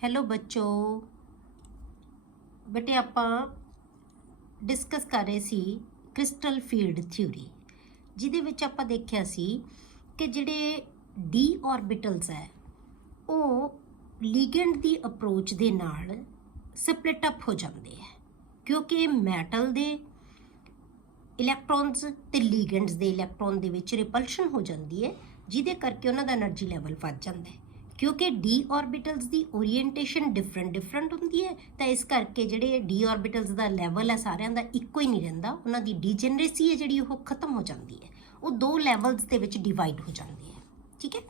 Hello बच्चों बेटे ਆਪਾਂ ਡਿਸਕਸ ਕਰ ਰਹੇ ਸੀ ਕ੍ਰਿਸਟਲ ਫੀਲਡ ਥਿਊਰੀ ਜਿਹਦੇ ਵਿੱਚ ਆਪਾਂ ਦੇਖਿਆ ਸੀ ਕਿ ਜਿਹੜੇ ਡੀ ਆਰਬਿਟਲਸ ਹੈ ਉਹ ਲਿਗੈਂਡ ਦੀ ਅਪਰੋਚ ਦੇ ਨਾਲ ਸਪਲਿਟ ਅਪ ਹੋ ਜਾਂਦੇ ਹੈ ਕਿਉਂਕਿ ਮੈਟਲ ਦੇ ਇਲੈਕਟ੍ਰੋਨਸ ਤੇ ਲਿਗੈਂਡਸ ਦੇ ਇਲੈਕਟ੍ਰੋਨ ਦੇ ਵਿੱਚ ਰਿਪਲਸ਼ਨ ਹੋ ਜਾਂਦੀ ਹੈ ਜਿਹਦੇ ਕਰਕੇ ਉਹਨਾਂ ਦਾ એનર્ਜੀ ਲੈਵਲ ਵੱਧ ਜਾਂਦਾ ਹੈ क्योंकि डी ऑर्बिटल्स की ओरीएंटेशन डिफरेंट होंगी है तो इस करके जोड़े डी ऑर्बिटल्स का लैवल है सारिਆਂ ਦਾ ਇੱਕੋ ਹੀ नहीं रहिंदा उन्हां दी ਡੀਜਨरेसी है जिहड़ी वो खत्म हो जाती है वो दो लैवल्स ਦੇ ਵਿੱਚ डिवाइड हो जाती है ठीक है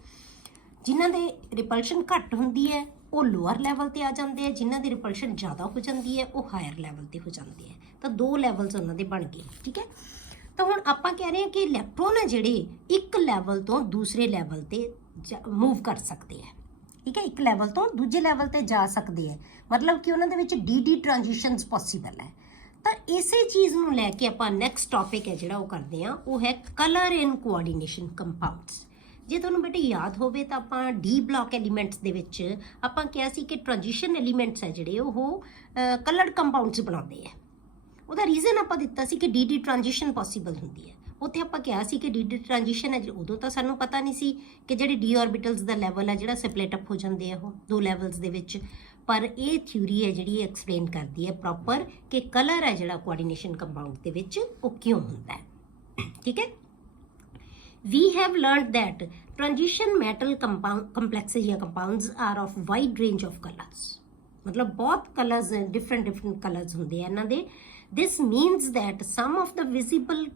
जिन्हां दे रिपल्शन घट होंदी है वो लोअर लैवल ते आ जाते हैं जिन्हां दी रिपल्शन ज़्यादा हो जाती है वो हायर लैवल ते हो जाती है तो दो लैवल्स उन्हां दे बन गए ठीक है तो हुण आपां कह रहे हैं कि इलैक्ट्रॉन है जिहड़े एक लैवल तो दूसरे लैवल ते मूव कर सकते हैं ठीक है एक लैवल तो दूजे लैवल ते जा सकते हैं मतलब कि उन्होंने विच डी ट्रांजिशनस पॉसीबल है तो इसे चीज़ नूं लैके आपां नैक्सट टॉपिक है जिहड़ा वो करते हैं वो है कलर इन कोआर्डीनेशन कंपाउंड्स जे तुहानूं बेटे याद होवे तां आपां डी ब्लॉक एलीमेंट्स दे विच आपां कहा सी कि ट्रांजिशन एलीमेंट्स है जिहड़े वो कलर्ड कंपाउंड्स बनाते हैं ਉਹਦਾ ਰੀਜ਼ਨ ਆਪਾਂ ਦਿੱਤਾ ਸੀ ਕਿ ਡੀ ट्रांजिशन पॉसीबल ਹੁੰਦੀ ਹੈ ਉੱਥੇ ਆਪਾਂ ਕਿਹਾ ਸੀ ਕਿ ਡੀ ट्रांजिशन ਹੈ ਉਦੋਂ ਤਾਂ ਸਾਨੂੰ ਪਤਾ ਨਹੀਂ ਸੀ ਕਿ ਜਿਹੜੇ ਡੀ ਆਰਬਿਟਲਸ ਦਾ ਲੈਵਲ ਹੈ ਜਿਹੜਾ ਸਪਲਿਟ ਅਪ ਹੋ ਜਾਂਦੇ ਆ ਉਹ ਦੋ ਲੈਵਲਸ ਦੇ ਵਿੱਚ ਪਰ ਇਹ ਥਿਊਰੀ ਹੈ ਜਿਹੜੀ ਐਕਸਪਲੇਨ ਕਰਦੀ ਹੈ ਪ੍ਰੋਪਰ ਕਿ ਕਲਰ ਹੈ ਜਿਹੜਾ ਕੋਆਰਡੀਨੇਸ਼ਨ ਕੰਪਾਊਂਡ ਦੇ ਵਿੱਚ ਉਹ ਕਿਉਂ ਹੁੰਦਾ ਹੈ ਠੀਕ ਹੈ we have learned that transition metal complexes या compounds are of wide range of colors मतलब बहुत कलर्स different कलर्स होंगे इन्हां दे this means that some of the visible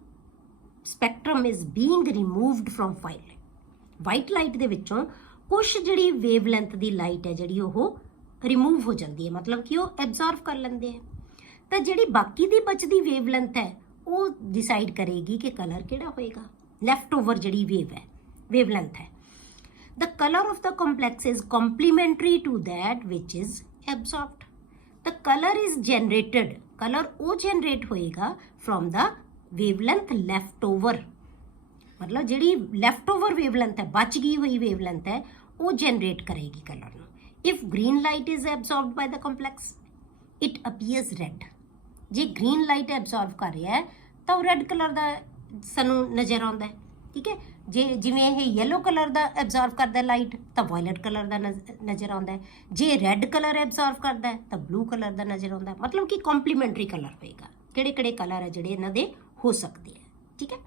spectrum is being removed from white light ਦੇ ਵਿੱਚੋਂ ਕੁਛ ਜਿਹੜੀ wavelength ਦੀ light ਹੈ ਜਿਹੜੀ ਉਹ remove ਹੋ ਜਾਂਦੀ ਹੈ ਮਤਲਬ ਕਿ ਉਹ absorb ਕਰ ਲੈਂਦੇ ਹੈ ਤਾਂ ਜਿਹੜੀ ਬਾਕੀ ਦੀ ਬਚਦੀ wavelength ਹੈ ਉਹ ਡਿਸਾਈਡ ਕਰੇਗੀ ਕਿ ਕਲਰ ਕਿਹੜਾ ਹੋਏਗਾ left over ਜਿਹੜੀ wavelength ਹੈ the color of the complex is complementary to that which is absorbed the color is generated color ਉਹ generate ਹੋਏਗਾ from the wavelength left over मतलब ਜਿਹੜੀ left over wavelength है बच गई हुई wavelength है वो generate करेगी color ਨੂੰ if green light is absorbed by the complex it appears red ਜੇ green light absorb ਕਰ ਰਿਹਾ है ਤਾਂ ਉਹ red color ਦਾ ਸਾਨੂੰ ਨਜ਼ਰ ਆਉਂਦਾ ਹੈ ਠੀਕ ਹੈ ਜੇ ਜਿਵੇਂ ਇਹ ਯੈਲੋ ਕਲਰ ਦਾ ਐਬਜ਼ੌਰਬ ਕਰਦਾ ਲਾਈਟ ਤਾਂ ਵਾਇਲਟ ਕਲਰ ਦਾ ਨਜ਼ਰ ਆਉਂਦਾ ਹੈ ਜੇ ਰੈੱਡ ਕਲਰ ਐਬਜ਼ੌਰਬ ਕਰਦਾ ਹੈ ਤਾਂ ਬਲੂ ਕਲਰ ਦਾ ਨਜ਼ਰ ਆਉਂਦਾ ਹੈ ਮਤਲਬ ਕਿ ਕੰਪਲੀਮੈਂਟਰੀ ਕਲਰ ਹੋਏਗਾ ਕਿਹੜੇ ਕਿਹੜੇ ਕਲਰ ਹੈ ਜਿਹੜੇ ਇਹਨਾਂ ਦੇ ਹੋ ਸਕਦੇ ਹੈ ਠੀਕ ਹੈ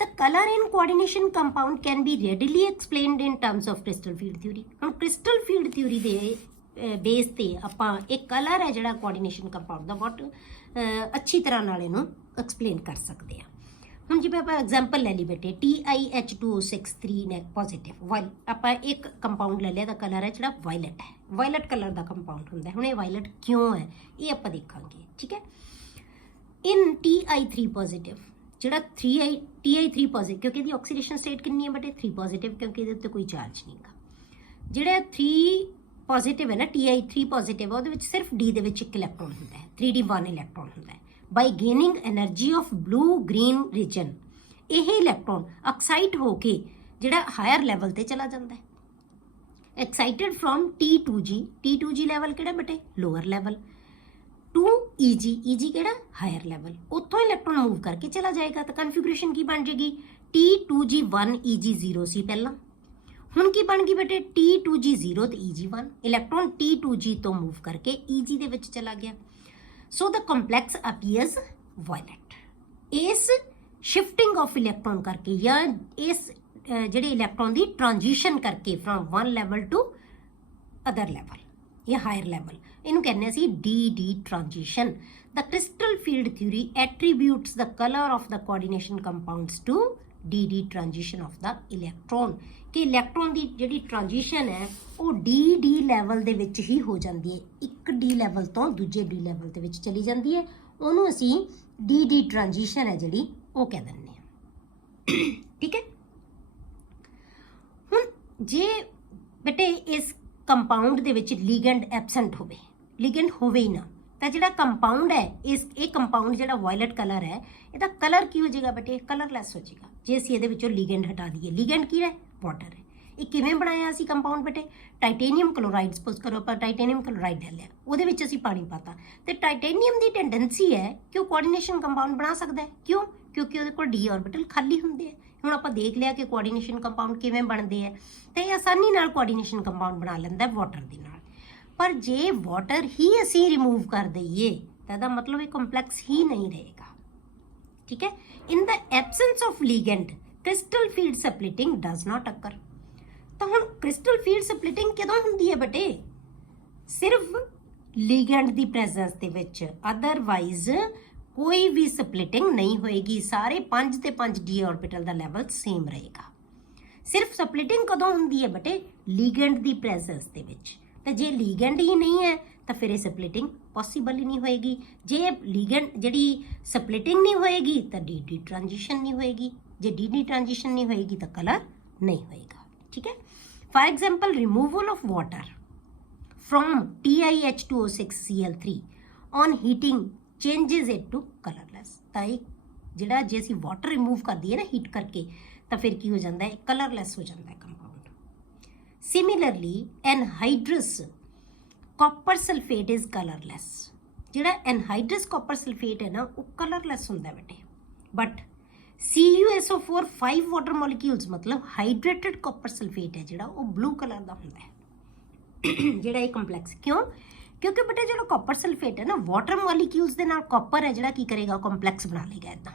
The color in coordination compound can be readily explained in terms of crystal field theory ਹੁਣ crystal field theory ਦੇ ਬੇਸ ਤੇ ਆਪਾਂ ਇਹ ਕਲਰ ਹੈ ਜਿਹੜਾ ਕੋਆਰਡੀਨੇਸ਼ਨ ਕੰਪਾਊਂਡ ਦਾ ਬਹੁਤ ਅੱਛੀ ਤਰ੍ਹਾਂ ਨਾਲ ਇਹਨੂੰ ਐਕਸਪਲੇਨ ਕਰ ਸਕਦੇ ਹਾਂ ਹੁਣ ਜਿਵੇਂ ਆਪਾਂ ਐਗਜ਼ਾਮਪਲ ਲੈ ਲਈ ਬੇਟੇ TiH2O6 ਨੇ ਪੋਜ਼ਿਟਿਵ ਵਾਇਲ ਆਪਾਂ ਇੱਕ ਕੰਪਾਊਂਡ ਲੈ ਲਿਆ ਦਾ ਕਲਰ ਹੈ ਜਿਹੜਾ ਵਾਇਲਟ ਹੈ ਵਾਇਲਟ ਕਲਰ ਦਾ ਕੰਪਾਊਂਡ ਹੁੰਦਾ ਹੁਣ ਇਹ ਵਾਇਲਟ ਕਿਉਂ ਹੈ ਇਹ ਆਪਾਂ ਦੇਖਾਂਗੇ ਠੀਕ ਹੈ ਇਨ Ti3 ਪੋਜ਼ਿਟਿਵ ਜਿਹੜਾ Ti3 ਪੋਜ਼ਿਟਿਵ ਕਿਉਂਕਿ ਇਹਦੀ ਆਕਸੀਡੇਸ਼ਨ ਸਟੇਟ ਕਿੰਨੀ ਹੈ ਬੇਟੇ 3 ਪੋਜ਼ਿਟਿਵ ਕਿਉਂਕਿ ਇਹਦੇ ਉੱਤੇ ਕੋਈ ਚਾਰਜ ਨਹੀਂਗਾ ਜਿਹੜਾ 3 ਪੋਜ਼ਿਟਿਵ ਹੈ ਨਾ Ti3 ਪੋਜ਼ਿਟਿਵ ਉਹਦੇ ਵਿੱਚ ਸਿਰਫ D ਦੇ ਵਿੱਚ ਇੱਕ ਇਲੈਕਟ੍ਰੋਨ ਹੁੰਦਾ ਹੈ 3D1 ਇਲੈਕਟ੍ਰੋਨ ਹੁੰਦਾ ਹੈ by gaining energy of blue green region ਇਹ ਇਲੈਕਟ੍ਰੋਨ ਐਕਸਾਈਟ ਹੋ ਕੇ ਜਿਹੜਾ ਹਾਇਰ ਲੈਵਲ ਤੇ ਚਲਾ ਜਾਂਦਾ ਹੈ excited from T2G ਲੈਵਲ ਕਿਹੜਾ ਬੇਟੇ ਲੋਅਰ ਲੈਵਲ ਟੂ EG ਕਿਹੜਾ ਹਾਇਰ ਲੈਵਲ ਉੱਥੋਂ ਇਲੈਕਟ੍ਰੋਨ ਮੂਵ ਕਰਕੇ ਚਲਾ ਜਾਏਗਾ ਤਾਂ ਕਨਫਿਗਰੇਸ਼ਨ ਕੀ ਬਣ ਜਾਏਗੀ T2G1 EG0 ਸੀ ਪਹਿਲਾਂ ਹੁਣ ਕੀ ਬਣ ਗਈ ਬੇਟੇ T2G0 ਤੇ EG1 ਇਲੈਕਟ੍ਰੋਨ T2G ਤੋਂ ਮੂਵ ਕਰਕੇ EG ਦੇ ਵਿੱਚ ਚਲਾ ਗਿਆ So the complex appears violet. इस shifting of electron करके या इस जेडे electron दी transition करके from one level to other level या higher level इन्हों कहने सी डी transition. The crystal field theory attributes the color of the coordination compounds to D transition of the electron कि इलैक्ट्रॉन ਦੀ ਜਿਹੜੀ ट्रांजिशन है ਉਹ डी ਲੈਵਲ ਦੇ ਵਿੱਚ ਹੀ ਹੋ ਜਾਂਦੀ ਹੈ ਇੱਕ डी ਲੈਵਲ ਤੋਂ ਦੂਜੇ डी ਲੈਵਲ ਦੇ ਵਿੱਚ ਚਲੀ ਜਾਂਦੀ ਹੈ ਉਹਨੂੰ ਅਸੀਂ डी ट्रांजिशन ਹੈ ਜਿਹੜੀ ਉਹ ਕਹਿ ਦਿੰਦੇ ਹਾਂ ਠੀਕ ਹੈ ਹੁਣ ਜੇ ਬੇਟੇ ਇਸ ਕੰਪਾਊਂਡ ਦੇ ਵਿੱਚ ਲਿਗੈਂਡ ਐਬਸੈਂਟ ਹੋਵੇ ਹੀ ਨਾ ਤਾਂ ਜਿਹੜਾ ਕੰਪਾਊਂਡ ਹੈ ਇਹ ਕੰਪਾਊਂਡ ਜਿਹੜਾ ਵਾਇਲਟ ਕਲਰ ਹੈ ਇਹਦਾ ਕਲਰ ਕੀ ਹੋ ਜਾਏਗਾ ਬੇਟੇ ਕਲਰਲੈਸ ਹੋ ਜਾਏਗਾ ਜੇ ਅਸੀਂ ਇਹਦੇ ਵਿੱਚੋਂ ਲਿਗੈਂਡ ਹਟਾ ਦਈਏ ਲਿਗੈਂਡ ਕੀ ਹੈ ਵਾਟਰ ਹੈ ਇਹ ਕਿਵੇਂ ਬਣਾਇਆ ਅਸੀਂ ਕੰਪਾਊਂਡ ਬੇਟੇ? ਟਾਈਟੇਨੀਅਮ ਕਲੋਰਾਈਡ, ਸਪੋਜ਼ ਕਰੋ ਆਪਾਂ ਟਾਈਟੇਨੀਅਮ ਕਲੋਰਾਈਡ ਲੈ ਲਿਆ, ਉਹਦੇ ਵਿੱਚ ਅਸੀਂ ਪਾਣੀ ਪਾਤਾ, ਤੇ ਟਾਈਟੇਨੀਅਮ ਦੀ ਟੈਂਡੈਂਸੀ ਹੈ ਕਿ ਉਹ ਕੋਆਰਡੀਨੇਸ਼ਨ ਕੰਪਾਊਂਡ ਬਣਾ ਸਕਦਾ ਹੈ। ਕਿਉਂ? ਕਿਉਂਕਿ ਉਹਦੇ ਕੋਲ ਡੀ ਆਰਬਿਟਲ ਖਾਲੀ ਹੁੰਦੇ ਆ। ਹੁਣ ਆਪਾਂ ਦੇਖ ਲਿਆ ਕਿ ਕੋਆਰਡੀਨੇਸ਼ਨ ਕੰਪਾਊਂਡ ਕਿਵੇਂ ਬਣਦੇ ਆ, ਤੇ ਇਹ ਆਸਾਨੀ ਨਾਲ ਕੋਆਰਡੀਨੇਸ਼ਨ ਕੰਪਾਊਂਡ ਬਣਾ ਲੈਂਦਾ ਵਾਟਰ ਦੇ ਨਾਲ। ਪਰ ਜੇ ਵਾਟਰ ਹੀ ਅਸੀਂ ਰਿਮੂਵ ਕਰ ਦਈਏ ਤਾਂ ਇਹਦਾ ਮਤਲਬ ਇਹ ਕੰਪਲੈਕਸ ਹੀ ਨਹੀਂ ਰਹੇਗਾ। ਠੀਕ ਹੈ। In the absence of ligand crystal field splitting does not occur. ਤਾਂ ਹੁਣ ਕ੍ਰਿਸਟਲ ਫੀਲਡ ਸਪਲਿਟਿੰਗ ਕਦੋਂ ਹੁੰਦੀ ਹੈ ਬੇਟੇ? ਸਿਰਫ ਲੀਗੈਂਡ ਦੀ ਪ੍ਰੈਜ਼ੈਂਸ ਦੇ ਵਿੱਚ, ਅਦਰਵਾਈਜ਼ ਕੋਈ ਵੀ ਸਪਲਿਟਿੰਗ ਨਹੀਂ ਹੋਏਗੀ। ਸਾਰੇ 5 ਤੇ 5 ਡੀ ਆਰਬਿਟਲ ਦਾ ਲੈਵਲ ਸੇਮ ਰਹੇਗਾ। ਸਿਰਫ ਸਪਲਿਟਿੰਗ ਕਦੋਂ ਹੁੰਦੀ ਹੈ ਬੇਟੇ? ਲੀਗੈਂਡ ਦੀ ਪ੍ਰੈਜ਼ੈਂਸ ਦੇ ਵਿੱਚ। ਤਾਂ ਜੇ ਲੀਗੈਂਡ ਹੀ ਨਹੀਂ ਹੈ ਤਾਂ ਫਿਰ ਇਹ ਸਪਲਿਟਿੰਗ ਪੋਸੀਬਲ ਹੀ ਨਹੀਂ ਹੋਏਗੀ। ਜੇ ਲੀਗੈਂਡ ਜਿਹੜੀ ਸਪਲਿਟਿੰਗ ਨਹੀਂ ਹੋਏਗੀ ਤਾਂ ਡੀ ਟ੍ਰਾਂਜੀਸ਼ਨ ਨਹੀਂ ਹੋਏਗੀ। ਜੇ ਡੀ ਟ੍ਰਾਂਜੀਸ਼ਨ ਨਹੀਂ ਹੋਏਗੀ ਤਾਂ ਕਲਰ ਨਹੀਂ ਹੋਏਗਾ। ਠੀਕ ਹੈ। For example removal of water from TiH2O6Cl3 on heating changes it to colorless। ਤਾਂ ਇਹ ਜਿਹੜਾ ਜੇ ਅਸੀਂ ਵਾਟਰ ਰਿਮੂਵ ਕਰ ਦਈਏ ਨਾ ਹੀਟ ਕਰਕੇ ਤਾਂ ਫਿਰ ਕੀ ਹੋ ਜਾਂਦਾ ਹੈ? ਕਲਰਲੈਸ ਹੋ ਜਾਂਦਾ ਹੈ compound. Similarly anhydrous copper sulphate is colourless. ਜਿਹੜਾ ਐਨਹਾਈਡਰਸ ਕਾਪਰ ਸਲਫੇਟ ਹੈ ਨਾ ਉਹ ਕਲਰਲੈਸ ਹੁੰਦਾ ਹੈ ਬੇਟੇ। ਬਟ CuSO4 5 ਵਾਟਰ ਮੋਲੀਕਿਊਲਸ ਮਤਲਬ ਹਾਈਡਰੇਟਡ ਕਾਪਰ ਸਲਫੇਟ ਹੈ ਜਿਹੜਾ ਉਹ ਬਲੂ ਕਲਰ ਦਾ ਹੁੰਦਾ ਹੈ। ਜਿਹੜਾ ਇਹ ਕੰਪਲੈਕਸ ਕਿਉਂ? ਕਿਉਂਕਿ ਬੇਟੇ ਜਿਹੜਾ ਕਾਪਰ ਸਲਫੇਟ ਹੈ ਨਾ ਵਾਟਰ ਮੋਲੀਕਿਊਲਸ ਦੇ ਨਾਲ ਕਾਪਰ ਹੈ ਜਿਹੜਾ ਕੀ ਕਰੇਗਾ? ਕੰਪਲੈਕਸ ਬਣਾ ਲੇਗਾ। ਇਦਾਂ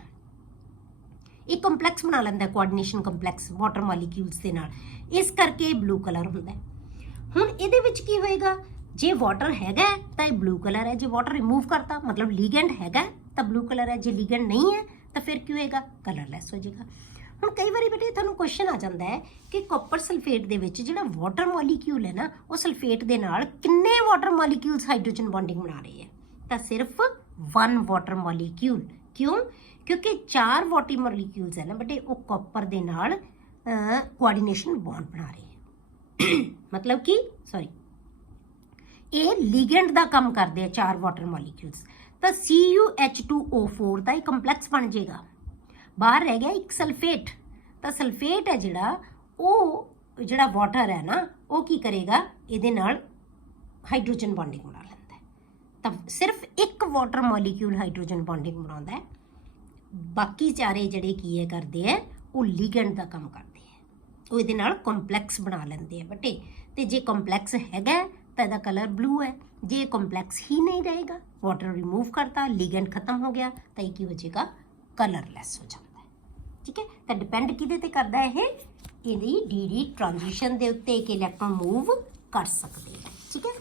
ਇਹ ਕੰਪਲੈਕਸ ਬਣਾ ਲੈਂਦਾ ਕੋਆਰਡੀਨੇਸ਼ਨ ਕੰਪਲੈਕਸ ਵਾਟਰ ਮੋਲੀਕਿਊਲਸ ਦੇ ਨਾਲ, ਇਸ ਕਰਕੇ ਬਲੂ ਕਲਰ ਹੁੰਦਾ ਹੈ। ਹੁਣ ਇਹਦੇ ਵਿੱਚ ਕੀ ਹੋਏਗਾ? ਜੇ ਵਾਟਰ ਹੈਗਾ ਤਾਂ ਇਹ ਬਲੂ ਕਲਰ ਹੈ। ਜੇ ਵਾਟਰ ਰਿਮੂਵ ਕਰਤਾ ਮਤਲਬ ਲੀਗੈਂਡ ਹੈਗਾ ਤਾਂ ਬਲੂ ਕਲਰ ਹੈ। ਜੇ ਲੀਗੈਂਡ ਨਹੀਂ ਹੈ ਤਾਂ ਫਿਰ ਕੀ ਹੋਏਗਾ? ਕਲਰਲੈਸ ਹੋ ਜਾਏਗਾ। ਹੁਣ ਕਈ ਵਾਰੀ ਬੇਟੇ ਤੁਹਾਨੂੰ ਕੁਐਸਚਨ ਆ ਜਾਂਦਾ ਹੈ ਕਿ ਕਾਪਰ ਸਲਫੇਟ ਦੇ ਵਿੱਚ ਜਿਹੜਾ ਵਾਟਰ ਮੋਲੀਕਿਊਲ ਹੈ ਨਾ ਉਹ ਸਲਫੇਟ ਦੇ ਨਾਲ ਕਿੰਨੇ ਵਾਟਰ ਮੋਲੀਕਿਊਲਸ ਹਾਈਡਰੋਜਨ ਬੌਂਡਿੰਗ ਬਣਾ ਰਹੇ ਹੈ? ਤਾਂ ਸਿਰਫ 1 ਵਾਟਰ ਮੋਲੀਕਿਊਲ। ਕਿਉਂ? ਕਿਉਂਕਿ 4 ਵਾਟਰ ਮੋਲੀਕਿਊਲਸ ਹੈ ਨਾ ਬੇਟੇ ਉਹ ਕਾਪਰ ਦੇ ਨਾਲ ਕੋਆਰਡੀਨੇਸ਼ਨ ਬੌਂਡ ਬਣਾ ਰਹੇ ਹੈ। ਮਤਲਬ ਕਿ ਇਹ ਲੀਗੈਂਡ ਦਾ ਕੰਮ ਕਰਦੇ ਆ 4 ਵਾਟਰ ਮੋਲੀਕਿਊਲਸ। ਤਾਂ CuH2O4 ਦਾ ਇਹ ਕੰਪਲੈਕਸ ਬਣ ਜਾਏਗਾ। ਬਾਹਰ ਰਹਿ ਗਿਆ ਇੱਕ ਸਲਫੇਟ। ਤਾਂ ਸਲਫੇਟ ਹੈ ਜਿਹੜਾ ਉਹ ਜਿਹੜਾ ਵਾਟਰ ਹੈ ਨਾ ਉਹ ਕੀ ਕਰੇਗਾ? ਇਹਦੇ ਨਾਲ ਹਾਈਡਰੋਜਨ ਬੌਂਡਿੰਗ ਬਣਾ ਲੈਂਦਾ ਹੈ। ਤਾਂ ਸਿਰਫ ਇੱਕ ਵਾਟਰ ਮੋਲੀਕਿਊਲ ਹਾਈਡਰੋਜਨ ਬੌਂਡਿੰਗ ਬਣਾਉਂਦਾ ਹੈ। ਬਾਕੀ ਚਾਰੇ ਜਿਹੜੇ ਕੀ ਹੈ ਕਰਦੇ ਹੈ ਉਹ ਲੀਗੈਂਡ ਦਾ ਕੰਮ ਕਰਦੇ ਹੈ। ਉਹ ਇਹਦੇ ਨਾਲ ਕੰਪਲੈਕਸ ਬਣਾ ਲੈਂਦੇ ਆ ਬੇਟੇ। ਤੇ ਜੇ ਕੰਪਲੈਕਸ ਹੈਗਾ ਤਾਂ ਇਹਦਾ ਕਲਰ ਬਲੂ ਹੈ। ਜੇ ਕੰਪਲੈਕਸ ਹੀ ਨਹੀਂ ਰਹੇਗਾ, ਵਾਟਰ ਰਿਮੂਵ ਕਰਤਾ, ਲੀਗੈਂਡ ਖਤਮ ਹੋ ਗਿਆ ਤਾਂ ਇਹ ਕੀ ਹੋ ਜਾਏਗਾ? ਕਲਰਲੈਸ ਹੋ ਜਾਂਦਾ ਹੈ। ਠੀਕ ਹੈ। ਤਾਂ ਡਿਪੈਂਡ ਕਿਹਦੇ ਤੇ ਕਰਦਾ ਇਹ? ਇਹਦੀ ਡੀ ਟ੍ਰਾਂਜੀਸ਼ਨ ਦੇ ਉੱਤੇ ਇੱਕ ਇਲੈਕਟ੍ਰੋਨ ਮੂਵ ਕਰ ਸਕਦੇ ਹੈ। ਠੀਕ ਹੈ।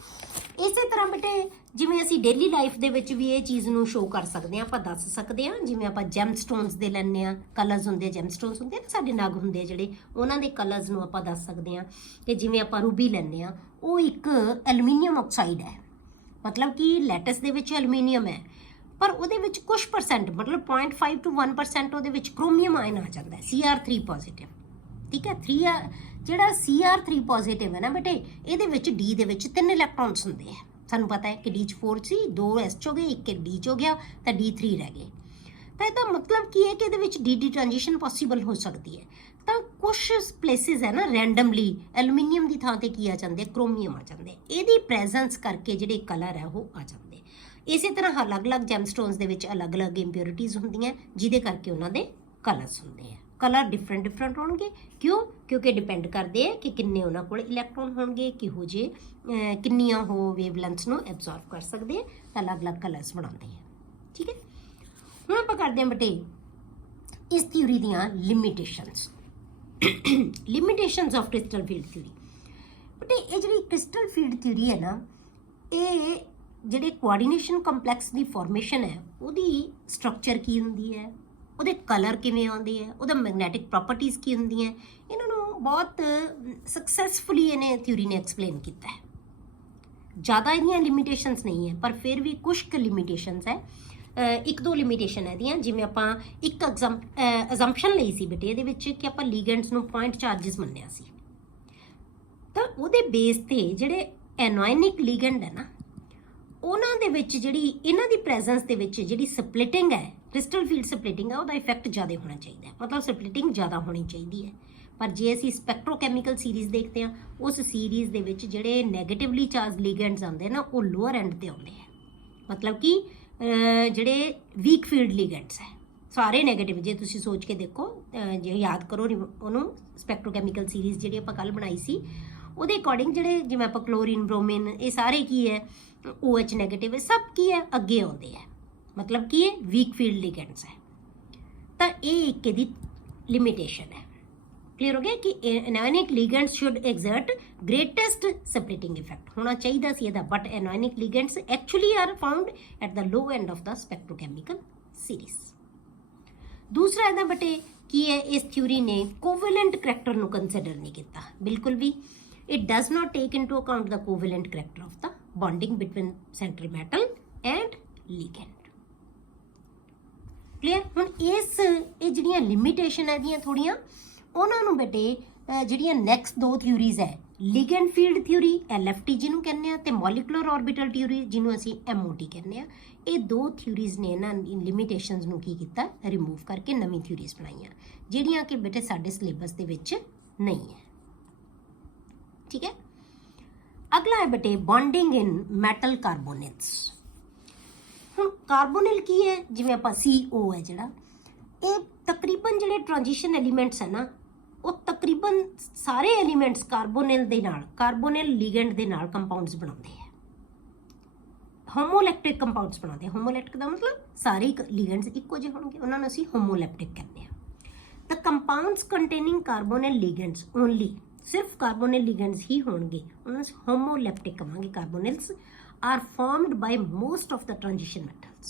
ਇਸੇ ਤਰ੍ਹਾਂ ਬੇਟੇ ਜਿਵੇਂ ਅਸੀਂ ਡੇਲੀ ਲਾਈਫ ਦੇ ਵਿੱਚ ਵੀ ਇਹ ਚੀਜ਼ ਨੂੰ ਸ਼ੋਅ ਕਰ ਸਕਦੇ ਹਾਂ, ਆਪਾਂ ਦੱਸ ਸਕਦੇ ਹਾਂ। ਜਿਵੇਂ ਆਪਾਂ ਜੈਮਸਟੋਨਸ ਦੇ ਲੈਂਦੇ ਹਾਂ, ਕਲਰਸ ਹੁੰਦੇ, ਜੈਮਸਟੋਨਸ ਹੁੰਦੇ ਨਾ ਸਾਡੇ ਨਗ ਹੁੰਦੇ ਜਿਹੜੇ, ਉਹਨਾਂ ਦੇ ਕਲਰਸ ਨੂੰ ਆਪਾਂ ਦੱਸ ਸਕਦੇ ਹਾਂ। ਤੇ ਜਿਵੇਂ ਆਪਾਂ ਰੂਬੀ ਲੈਂਦੇ ਹਾਂ ਉਹ ਇੱਕ ਐਲੂਮੀਨੀਅਮ ਆਕਸਾਈਡ ਹੈ। ਮਤਲਬ ਕਿ ਲੈਟਸ ਦੇ ਵਿੱਚ ਐਲੂਮੀਨੀਅਮ ਹੈ ਪਰ ਉਹਦੇ ਵਿੱਚ ਕੁਝ ਪਰਸੈਂਟ ਮਤਲਬ 0.5 to 1% ਉਹਦੇ ਵਿੱਚ ਕ੍ਰੋਮੀਅਮ ਆਇਨ ਆ ਜਾਂਦਾ ਹੈ, Cr3 ਪੋਜ਼ਿਟਿਵ। ਠੀਕ ਹੈ। ਜਿਹੜਾ Cr3 ਪੋਜ਼ਿਟਿਵ ਹੈ ਨਾ ਬੇਟੇ ਇਹਦੇ ਵਿੱਚ ਡੀ ਦੇ ਵਿੱਚ 3 ਇਲੈਕਟ੍ਰੋਨਸ ਹੁੰਦੇ ਆ। ਸਾਨੂੰ ਪਤਾ ਹੈ ਕਿ ਡੀ 'ਚ 4 ਸੀ, 2 S 'ਚ ਹੋ ਗਏ, 1 ਡੀ 'ਚ ਹੋ ਗਿਆ ਤਾਂ D3 ਰਹਿ ਗਏ। ਤਾਂ ਇਹਦਾ ਮਤਲਬ ਕੀ ਹੈ ਕਿ ਇਹਦੇ ਵਿੱਚ ਡੀ ਟ੍ਰਾਂਜੀਸ਼ਨ ਪੋਸੀਬਲ ਹੋ ਸਕਦੀ ਹੈ। ਤਾਂ ਕੁਝ ਪਲੇਸਿਸ ਹੈ ਨਾ ਰੈਂਡਮਲੀ ਐਲੂਮੀਨੀਅਮ ਦੀ ਥਾਂ ਤੇ ਕੀ ਆ ਜਾਂਦੇ? ਕ੍ਰੋਮੀਅਮ ਆ ਜਾਂਦੇ। ਇਹਦੀ ਪ੍ਰੈਜ਼ੈਂਸ ਕਰਕੇ ਜਿਹੜੇ ਕਲਰ ਹੈ ਉਹ ਆ ਜਾਂਦੇ। ਇਸੇ ਤਰ੍ਹਾਂ ਅਲੱਗ-ਅਲੱਗ ਜੈਮਸਟੋਨਸ ਦੇ ਵਿੱਚ ਅਲੱਗ-ਅਲੱਗ ਇੰਪਿਉਰਿਟੀਜ਼ ਹੁੰਦੀਆਂ ਜਿਹਦੇ ਕਰਕੇ ਉਹਨਾਂ ਦੇ ਕਲਰਸ ਹੁੰਦੇ ਆ। ਕਲਰ ਡਿਫਰੈਂਟ ਹੋਣਗੇ। ਕਿਉਂ? ਕਿਉਂਕਿ ਡਿਪੈਂਡ ਕਰਦੇ ਆ ਕਿ ਕਿੰਨੇ ਉਹਨਾਂ ਕੋਲ ਇਲੈਕਟ੍ਰੋਨ ਹੋਣਗੇ, ਕਿਹੋ ਜਿਹੇ ਕਿੰਨੀਆਂ ਉਹ ਵੇਵਲੈਂਥਸ ਨੂੰ ਐਬਜ਼ੌਰਬ ਕਰ ਸਕਦੇ ਆ ਤਾਂ ਅਲੱਗ-ਅਲੱਗ ਕਲਰਸ ਬਣਾਉਂਦੇ ਆ। ਠੀਕ ਹੈ। ਹੁਣ ਆਪਾਂ ਕਰਦੇ ਹਾਂ ਬੇਟੇ ਇਸ ਥਿਊਰੀ ਦੀਆਂ limitations. Limitations of crystal field theory. ਬੇਟੇ ਇਹ ਜਿਹੜੀ ਕ੍ਰਿਸਟਲ ਫੀਲਡ ਥਿਊਰੀ ਹੈ ਨਾ ਇਹ ਜਿਹੜੇ ਕੋਆਰਡੀਨੇਸ਼ਨ ਕੰਪਲੈਕਸ ਦੀ ਫਾਰਮੇਸ਼ਨ ਹੈ ਉਹਦੀ ਸਟਰਕਚਰ ਕੀ ਹੁੰਦੀ ਹੈ, ਉਹਦੇ ਕਲਰ ਕਿਵੇਂ ਆਉਂਦੇ ਹੈ, ਉਹਦਾ ਮੈਗਨੈਟਿਕ ਪ੍ਰੋਪਰਟੀਜ਼ ਕੀ ਹੁੰਦੀਆਂ, ਇਹਨਾਂ ਨੂੰ ਬਹੁਤ ਸਕਸੈਸਫੁਲੀ ਇਹਨੇ ਥਿਊਰੀ ਨੇ ਐਕਸਪਲੇਨ ਕੀਤਾ ਹੈ। ਜ਼ਿਆਦਾ ਇਹਦੀਆਂ ਲਿਮਿਟੇਸ਼ਨਸ ਨਹੀਂ ਹੈ ਪਰ ਫਿਰ ਵੀ ਕੁਝ ਕੁ ਲਿਮਿਟੇਸ਼ਨਸ ਹੈ। 1-2 ਲਿਮਿਟੇਸ਼ਨ ਹੈ ਇਹਦੀਆਂ। ਜਿਵੇਂ ਆਪਾਂ ਇੱਕ ਅਜ਼ੰਪਸ਼ਨ ਲਈ ਸੀ ਬੇਟੇ ਇਹਦੇ ਵਿੱਚ ਕਿ ਆਪਾਂ ਲੀਗੈਂਡਸ ਨੂੰ ਪੁਆਇੰਟ ਚਾਰजेस ਮੰਨਿਆ ਸੀ। ਤਾਂ ਉਹਦੇ ਬੇਸ ਤੇ ਜਿਹੜੇ ਐਨੋਇਨਿਕ ਲੀਗੈਂਡ ਹੈ ਨਾ ਉਹਨਾਂ ਦੇ ਵਿੱਚ ਜਿਹੜੀ ਇਹਨਾਂ ਦੀ ਪ੍ਰੈਜ਼ੈਂਸ ਦੇ ਵਿੱਚ ਜਿਹੜੀ ਸਪਲਿਟਿੰਗ ਹੈ ਕ੍ਰਿਸਟਲ ਫੀਲਡ ਸਪਲਿਟਿੰਗ ਹੈ ਉਹਦਾ ਇਫੈਕਟ ਜ਼ਿਆਦਾ ਹੋਣਾ ਚਾਹੀਦਾ ਹੈ। ਮਤਲਬ ਸਪਲਿਟਿੰਗ ਜ਼ਿਆਦਾ ਹੋਣੀ ਚਾਹੀਦੀ ਹੈ। ਪਰ ਜੇ ਅਸੀਂ ਸਪੈਕਟ੍ਰੋਕੈਮੀਕਲ ਸੀਰੀਜ਼ ਦੇਖਦੇ ਹਾਂ, ਉਸ ਸੀਰੀਜ਼ ਦੇ ਵਿੱਚ ਜਿਹੜੇ ਨੈਗੇਟਿਵਲੀ ਚਾਰਜ ਲਿਗੈਂਡਸ ਆਉਂਦੇ ਨਾ ਉਹ ਲੋਅਰ ਐਂਡ ਤੇ ਆਉਂਦੇ ਆ। ਮਤਲਬ ਕਿ ਜਿਹੜੇ ਵੀਕ ਫੀਲਡ ਲਿਗੈਂਡਸ ਹੈ ਸਾਰੇ ਨੈਗੇਟਿਵ। ਜੇ ਤੁਸੀਂ ਸੋਚ ਕੇ ਦੇਖੋ, ਜੇ ਯਾਦ ਕਰੋ ਉਹਨੂੰ, ਸਪੈਕਟ੍ਰੋਕੈਮੀਕਲ ਸੀਰੀਜ਼ ਜਿਹੜੀ ਆਪਾਂ ਕੱਲ੍ਹ ਬਣਾਈ ਸੀ, ਉਹਦੇ ਅਕੋਰਡਿੰਗ ਜਿਹੜੇ ਜਿਵੇਂ ਆਪਾਂ ਕਲੋਰੀਨ, ਬ੍ਰੋਮੀਨ, ਇਹ ਸਾਰੇ ਕੀ ਹੈ, OH ਨੈਗੇਟਿਵ ਹੈ, ਸਭ ਕੀ ਹੈ ਅੱਗੇ ਆਉਂਦੇ ਹੈ। ਮਤਲਬ ਕਿ ਇਹ ਵੀਕ ਫੀਲਡ ਲਿਗੈਂਡਸ ਹੈ। ਤਾਂ ਇਹ ਇੱਕ ਇਹਦੀ ਲਿਮਿਟੇਸ਼ਨ ਹੈ। ਕਲੀਅਰ ਹੋ ਗਿਆ ਕਿ anionic ligands should exert greatest splitting effect ਹੋਣਾ ਚਾਹੀਦਾ ਸੀ ਇਹਦਾ, but anionic ligands actually are found at the low end of the spectrochemical series. ਦੂਸਰਾ ਇਹਦਾ ਬਟੇ ਕੀ ਹੈ, ਇਸ ਥਿਊਰੀ ਨੇ ਕੋਵੈਲੈਂਟ ਕਰੈਕਟਰ ਨੂੰ ਕੰਸੀਡਰ ਨਹੀਂ ਕੀਤਾ ਬਿਲਕੁਲ ਵੀ। It does not take into account the covalent character of the bonding between central metal and ligand. Clear. ਹੁਣ ਇਹ ਜਿਹੜੀਆਂ ਲਿਮਿਟੇਸ਼ਨ ਹੈ ਦੀਆਂ ਥੋੜੀਆਂ, ਉਹਨਾਂ ਨੂੰ ਬੇਟੇ ਜਿਹੜੀਆਂ ਨੈਕਸਟ ਦੋ ਥਿਊਰੀਜ਼ ਹੈ, ਲਿਗੈਂਡ ਫੀਲਡ ਥਿਊਰੀ LFT ਜਿਹਨੂੰ ਕਹਿੰਦੇ ਆ, ਤੇ ਮੋਲੀਕੂਲਰ ਆਰਬਿਟਲ ਥਿਊਰੀ ਜਿਹਨੂੰ ਅਸੀਂ MOT ਕਹਿੰਦੇ ਆ, ਇਹ ਦੋ ਥਿਊਰੀਜ਼ ਨੇ ਇਹਨਾਂ ਲਿਮਿਟੇਸ਼ਨਸ ਨੂੰ ਕੀ ਕੀਤਾ, ਰਿਮੂਵ ਕਰਕੇ ਨਵੀਂ ਥਿਊਰੀਜ਼ ਬਣਾਈਆਂ, ਜਿਹੜੀਆਂ ਕਿ ਬੇਟੇ ਸਾਡੇ ਸਿਲੇਬਸ ਦੇ ਵਿੱਚ ਨਹੀਂ ਹੈ। ਠੀਕ ਹੈ। ਅਗਲਾ ਹੈ ਬੇਟੇ ਬੌਂਡਿੰਗ ਇਨ ਮੈਟਲ ਕਾਰਬੋਨੇਟਸ। ਹੁਣ ਕਾਰਬੋਨਿਲ ਕੀ ਹੈ, ਜਿਵੇਂ ਆਪਾਂ CO ਹੈ ਜਿਹੜਾ, ਇਹ ਤਕਰੀਬਨ ਜਿਹੜੇ ਟ੍ਰਾਂਜੀਸ਼ਨ ਐਲੀਮੈਂਟਸ ਹੈ ਨਾ, ਉਹ ਤਕਰੀਬਨ ਸਾਰੇ ਐਲੀਮੈਂਟਸ ਕਾਰਬੋਨਿਲ ਦੇ ਨਾਲ, ਕਾਰਬੋਨਿਲ ਲਿਗੈਂਡ ਦੇ ਨਾਲ ਕੰਪਾਊਂਡਸ ਬਣਾਉਂਦੇ ਹੈ, ਹੋਮੋਲੈਕਟਿਕ ਕੰਪਾਊਂਡਸ ਬਣਾਉਂਦੇ। ਹੋਮੋਲੈਕਟਿਕ ਦਾ ਮਤਲਬ ਸਾਰੇ ਲਿਗੈਂਡਸ ਇੱਕੋ ਜਿਹੇ ਹੋਣਗੇ, ਉਹਨਾਂ ਨੂੰ ਅਸੀਂ ਹੋਮੋਲੈਕਟਿਕ ਕਹਿੰਦੇ ਹਾਂ। ਤਾਂ ਕੰਪਾਊਂਡਸ ਕੰਟੇਨਿੰਗ ਕਾਰਬੋਨਿਲ ਲਿਗੈਂਡਸ ਓਨਲੀ, ਸਿਰਫ ਕਾਰਬੋਨਿਲ ਲਿਗੈਂਡਸ ਹੀ ਹੋਣਗੇ, ਉਹਨਾਂ ਨੂੰ ਹੋਮੋਲੈਕਟਿਕ ਕਹਾਂਗੇ। ਕਾਰਬੋਨਿਲਸ are formed by most of the transition metals.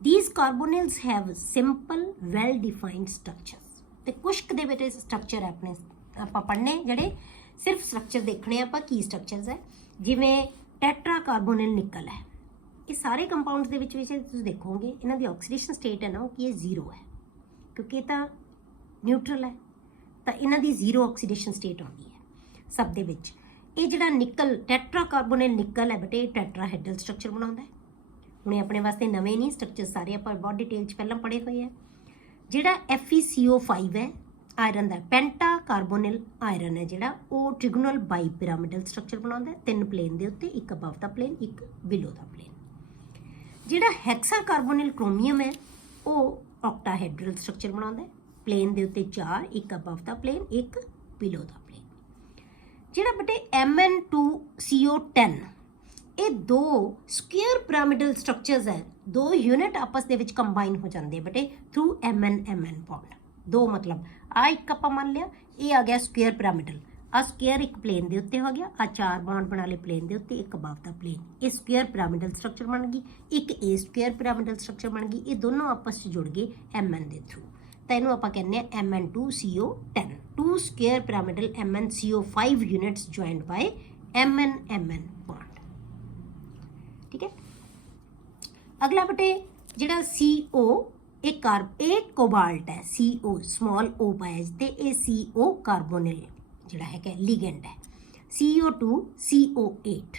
These carbonyls have simple well defined structures. ਤੇ ਕੁਝ ਦੇ ਵਿੱਚ ਸਟਰਕਚਰ ਆਪਣੇ ਆਪਾਂ ਪੜ੍ਹਨੇ, ਜਿਹੜੇ ਸਿਰਫ ਸਟਰਕਚਰ ਦੇਖਣੇ ਆਪਾਂ ਕੀ ਸਟਰਕਚਰਸ ਹੈ। ਜਿਵੇਂ ਟੈਟਰਾ ਕਾਰਬੋਨਿਲ ਨਿਕਲ ਹੈ, ਇਹ ਸਾਰੇ ਕੰਪਾਊਂਡਸ ਦੇ ਵਿੱਚ ਤੁਸੀਂ ਦੇਖੋਗੇ ਇਹਨਾਂ ਦੀ ਆਕਸੀਡੇਸ਼ਨ ਸਟੇਟ ਹੈ ਨਾ, ਉਹ ਕੀ ਹੈ, 0 ਹੈ, ਕਿਉਂਕਿ ਇਹ ਤਾਂ ਨਿਊਟਰਲ ਹੈ, ਤਾਂ ਇਹਨਾਂ ਦੀ 0 ਆਕਸੀਡੇਸ਼ਨ ਸਟੇਟ ਆਉਂਦੀ ਹੈ ਸਭ ਦੇ ਵਿੱਚ। ਇਹ ਜਿਹੜਾ ਨਿਕਲ, ਟੈਟਰਾ ਕਾਰਬੋਨਿਲ ਨਿਕਲ ਹੈ ਬੇਟੇ, ਟੈਟਰਾਹੈਡਰਲ ਸਟਰਕਚਰ ਬਣਾਉਂਦਾ ਹੈ। ਹੁਣ ਇਹ ਆਪਣੇ ਵਾਸਤੇ ਨਵੇਂ ਨਹੀਂ ਸਟਰਕਚਰ, ਸਾਰੇ ਆਪਾਂ ਬਹੁਤ ਡਿਟੇਲ 'ਚ ਪਹਿਲਾਂ ਪੜ੍ਹੇ ਹੋਏ ਆ। ਜਿਹੜਾ FeCO5 ਹੈ ਆਇਰਨ ਦਾ, ਪੈਂਟਾ ਕਾਰਬੋਨਿਲ ਆਇਰਨ ਹੈ ਜਿਹੜਾ, ਉਹ ਟ੍ਰਿਗੋਨਲ ਬਾਈ ਪਿਰਾਮਿਡਲ ਸਟਰਕਚਰ ਬਣਾਉਂਦਾ ਹੈ, 3 ਪਲੇਨ ਦੇ ਉੱਤੇ, ਇੱਕ ਅਬਵ ਦਾ ਪਲੇਨ, ਇੱਕ ਬਿਲੋ ਦਾ ਪਲੇਨ। ਜਿਹੜਾ ਹੈਕਸਾ ਕਾਰਬੋਨਿਲ ਕ੍ਰੋਮੀਅਮ ਹੈ, ਉਹ ਆਕਟਾਹੈਡਰਲ ਸਟਰਕਚਰ ਬਣਾਉਂਦਾ ਹੈ, ਪਲੇਨ ਦੇ ਉੱਤੇ 4, ਇੱਕ ਅਬਵ ਦਾ ਪਲੇਨ, ਇੱਕ ਬਿਲੋ ਦਾ ਪਲੇਨ। ਜਿਹੜਾ ਬੇਟੇ Mn2CO10, ਇਹ ਦੋ ਸਕੁਅਰ ਪਿਰਾਮਿਡਲ ਸਟਰਕਚਰਸ ਹੈ, ਦੋ ਯੂਨਿਟ ਆਪਸ ਦੇ ਵਿੱਚ ਕੰਬਾਈਨ ਹੋ ਜਾਂਦੇ ਬੇਟੇ ਥਰੂ MnMn ਬੌਂਡ। ਦੋ ਮਤਲਬ ਆ ਇੱਕ ਆਪਾਂ ਮੰਨ ਲਿਆ, ਇਹ ਆ ਗਿਆ ਸਕੁਅਰ ਪਿਰਾਮਿਡਲ, ਆ ਸਕੁਅਰ ਇੱਕ ਪਲੇਨ ਦੇ ਉੱਤੇ ਹੋ ਗਿਆ, ਆ 4 ਬੌਂਡ ਬਣਾ ਲਏ ਪਲੇਨ ਦੇ ਉੱਤੇ, ਇੱਕ ਅਬਵ ਦਾ ਪਲੇਨ, ਇਹ ਸਕੁਅਰ ਪਿਰਾਮਿਡਲ ਸਟਰਕਚਰ ਬਣ ਗਈ। ਇੱਕ ਇਹ ਸਕੁਅਰ ਪਿਰਾਮਿਡਲ ਸਟਰਕਚਰ ਬਣ ਗਈ, ਇਹ ਦੋਨੋਂ ਆਪਸ 'ਚ ਜੁੜ ਗਏ Mn ਦੇ ਥਰੂ, ਤਾਂ ਇਹਨੂੰ ਆਪਾਂ ਕਹਿੰਦੇ ਆ Mn2CO10, 2 square pyramidal MnCO5 units joined by MnMn bond. ਠੀਕ ਹੈ। ਅਗਲਾ ਬੇਟੇ ਜਿਹੜਾ CO, ਇਹ ਕੋਬਾਲਟ ਹੈ, CO ਸਮਾਲ o ਪਾਇਆ, ਤੇ ਇਹ CO ਕਾਰਬੋਨਿਲ ਜਿਹੜਾ ਹੈਗਾ ਲਿਗੈਂਡ ਹੈ, CO2CO8।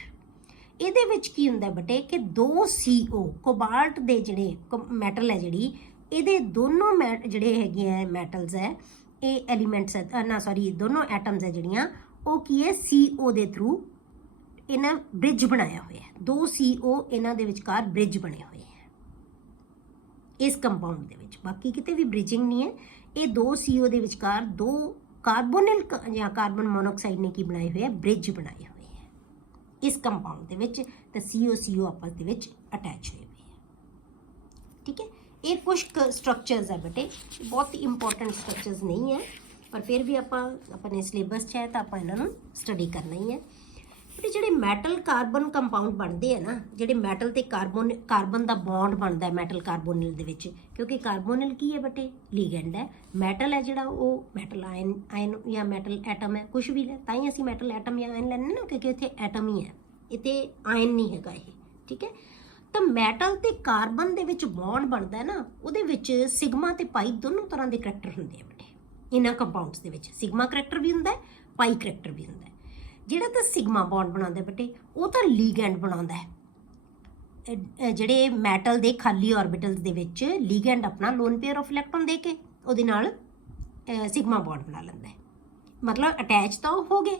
ਇਹਦੇ ਵਿੱਚ ਕੀ ਹੁੰਦਾ ਬੇਟੇ ਕਿ 2 CO ਕੋਬਾਲਟ ਦੇ ਜਿਹੜੇ ਮੈਟਲ ਹੈ, ਜਿਹੜੀ ਇਹਦੇ ਦੋਨੋਂ ਜਿਹੜੇ ਹੈਗੇ ਆ ਮੈਟਲਸ ਹੈ, ਇਹ ਐਲੀਮੈਂਟਸ ਹੈ ਨਾ, ਸੌਰੀ ਦੋਨੋਂ ਐਟਮਸ ਹੈ ਜਿਹੜੀਆਂ, ਉਹ ਕੀ ਹੈ, CO ਦੇ ਥਰੂ ਇਹਨਾਂ ਬ੍ਰਿਜ ਬਣਾਇਆ ਹੋਇਆ ਹੈ। 2 CO ਇਹਨਾਂ ਦੇ ਵਿਚਕਾਰ ਬ੍ਰਿਜ ਬਣੇ ਹੋਏ ਹੈ ਇਸ ਕੰਪਾਊਂਡ ਦੇ ਵਿੱਚ, ਬਾਕੀ ਕਿਤੇ ਵੀ ਬ੍ਰਿਜਿੰਗ ਨਹੀਂ ਹੈ। ਇਹ 2 CO ਦੇ ਵਿਚਕਾਰ 2 ਕਾਰਬੋਨਿਲ ਜਾਂ ਕਾਰਬਨ ਮੋਨੋਆਕਸਾਈਡ ਨੇ ਕੀ ਬਣਾਏ ਹੋਏ ਹੈ, ਬ੍ਰਿਜ ਬਣਾਏ ਹੋਏ ਹੈ ਇਸ ਕੰਪਾਊਂਡ ਦੇ ਵਿੱਚ, ਤਾਂ CO ਆਪਸ ਦੇ ਵਿੱਚ ਅਟੈਚ ਹੋਏ ਹੋਏ ਹੈ। ਠੀਕ ਹੈ। ਇਹ ਕੁਝ ਸਟਰਕਚਰਸ ਹੈ ਬੇਟੇ, ਬਹੁਤ ਹੀ ਇੰਪੋਰਟੈਂਟ ਸਟਰਕਚਰਸ ਨਹੀਂ ਹੈ, ਪਰ ਫਿਰ ਵੀ ਆਪਾਂ ਆਪਣੇ ਸਿਲੇਬਸ 'ਚ ਹੈ ਤਾਂ ਆਪਾਂ ਇਹਨਾਂ ਨੂੰ ਸਟੱਡੀ ਕਰਨਾ ਹੀ ਹੈ। ਬੇਟੇ ਜਿਹੜੇ ਮੈਟਲ ਕਾਰਬਨ ਕੰਪਾਊਂਡ ਬਣਦੇ ਆ ਨਾ, ਜਿਹੜੇ ਮੈਟਲ ਤੇ ਕਾਰਬਨ ਦਾ ਬੌਂਡ ਬਣਦਾ ਹੈ ਮੈਟਲ ਕਾਰਬੋਨਿਲ ਦੇ ਵਿੱਚ, ਕਿਉਂਕਿ ਕਾਰਬੋਨਿਲ ਕੀ ਹੈ ਬੇਟੇ, ਲਿਗੈਂਡ ਹੈ, ਮੈਟਲ ਹੈ ਜਿਹੜਾ ਉਹ ਮੈਟਲ ਆਇਨ ਜਾਂ ਮੈਟਲ ਐਟਮ ਹੈ, ਕੁਝ ਵੀ ਹੈ, ਤਾਂ ਹੀ ਅਸੀਂ ਮੈਟਲ ਐਟਮ ਜਾਂ ਆਇਨ ਲੈਂਦੇ ਨਾ, ਕਿਉਂਕਿ ਇੱਥੇ ਐਟਮ ਹੀ ਹੈ, ਇੱਥੇ ਆਇਨ ਨਹੀਂ ਹੈਗਾ ਇਹ। ਠੀਕ ਹੈ। ਤਾਂ ਮੈਟਲ ਤੇ ਕਾਰਬਨ ਦੇ ਵਿੱਚ ਬੌਂਡ ਬਣਦਾ ਹੈ ਨਾ, ਉਹਦੇ ਵਿੱਚ ਸਿਗਮਾ ਤੇ ਪਾਈ ਦੋਨੋਂ ਤਰ੍ਹਾਂ ਦੇ ਕਰੈਕਟਰ ਹੁੰਦੇ ਆ ਬੇਟੇ ਇਹਨਾਂ ਕੰਪਾਊਂਡਸ ਦੇ ਵਿੱਚ। ਸਿਗਮਾ ਕਰੈਕਟਰ ਵੀ ਹੁੰਦਾ ਹੈ, ਪਾਈ ਕਰੈਕਟਰ ਵੀ ਹੁੰਦਾ ਹੈ। ਜਿਹੜਾ ਤਾਂ ਸਿਗਮਾ ਬੌਂਡ ਬਣਾਉਂਦਾ ਬੇਟੇ, ਉਹ ਤਾਂ ਲੀਗੈਂਡ ਬਣਾਉਂਦਾ ਹੈ। ਜਿਹੜੇ ਮੈਟਲ ਦੇ ਖਾਲੀ ਆਰਬਿਟਲਸ ਦੇ ਵਿੱਚ ਲੀਗੈਂਡ ਆਪਣਾ ਲੋਨ ਪੇਅਰ ਆਫ ਇਲੈਕਟ੍ਰੋਨ ਦੇ ਕੇ ਉਹਦੇ ਨਾਲ सिग्मा बॉन्ड बना लेंदा है। मतलब अटैच तो हो गए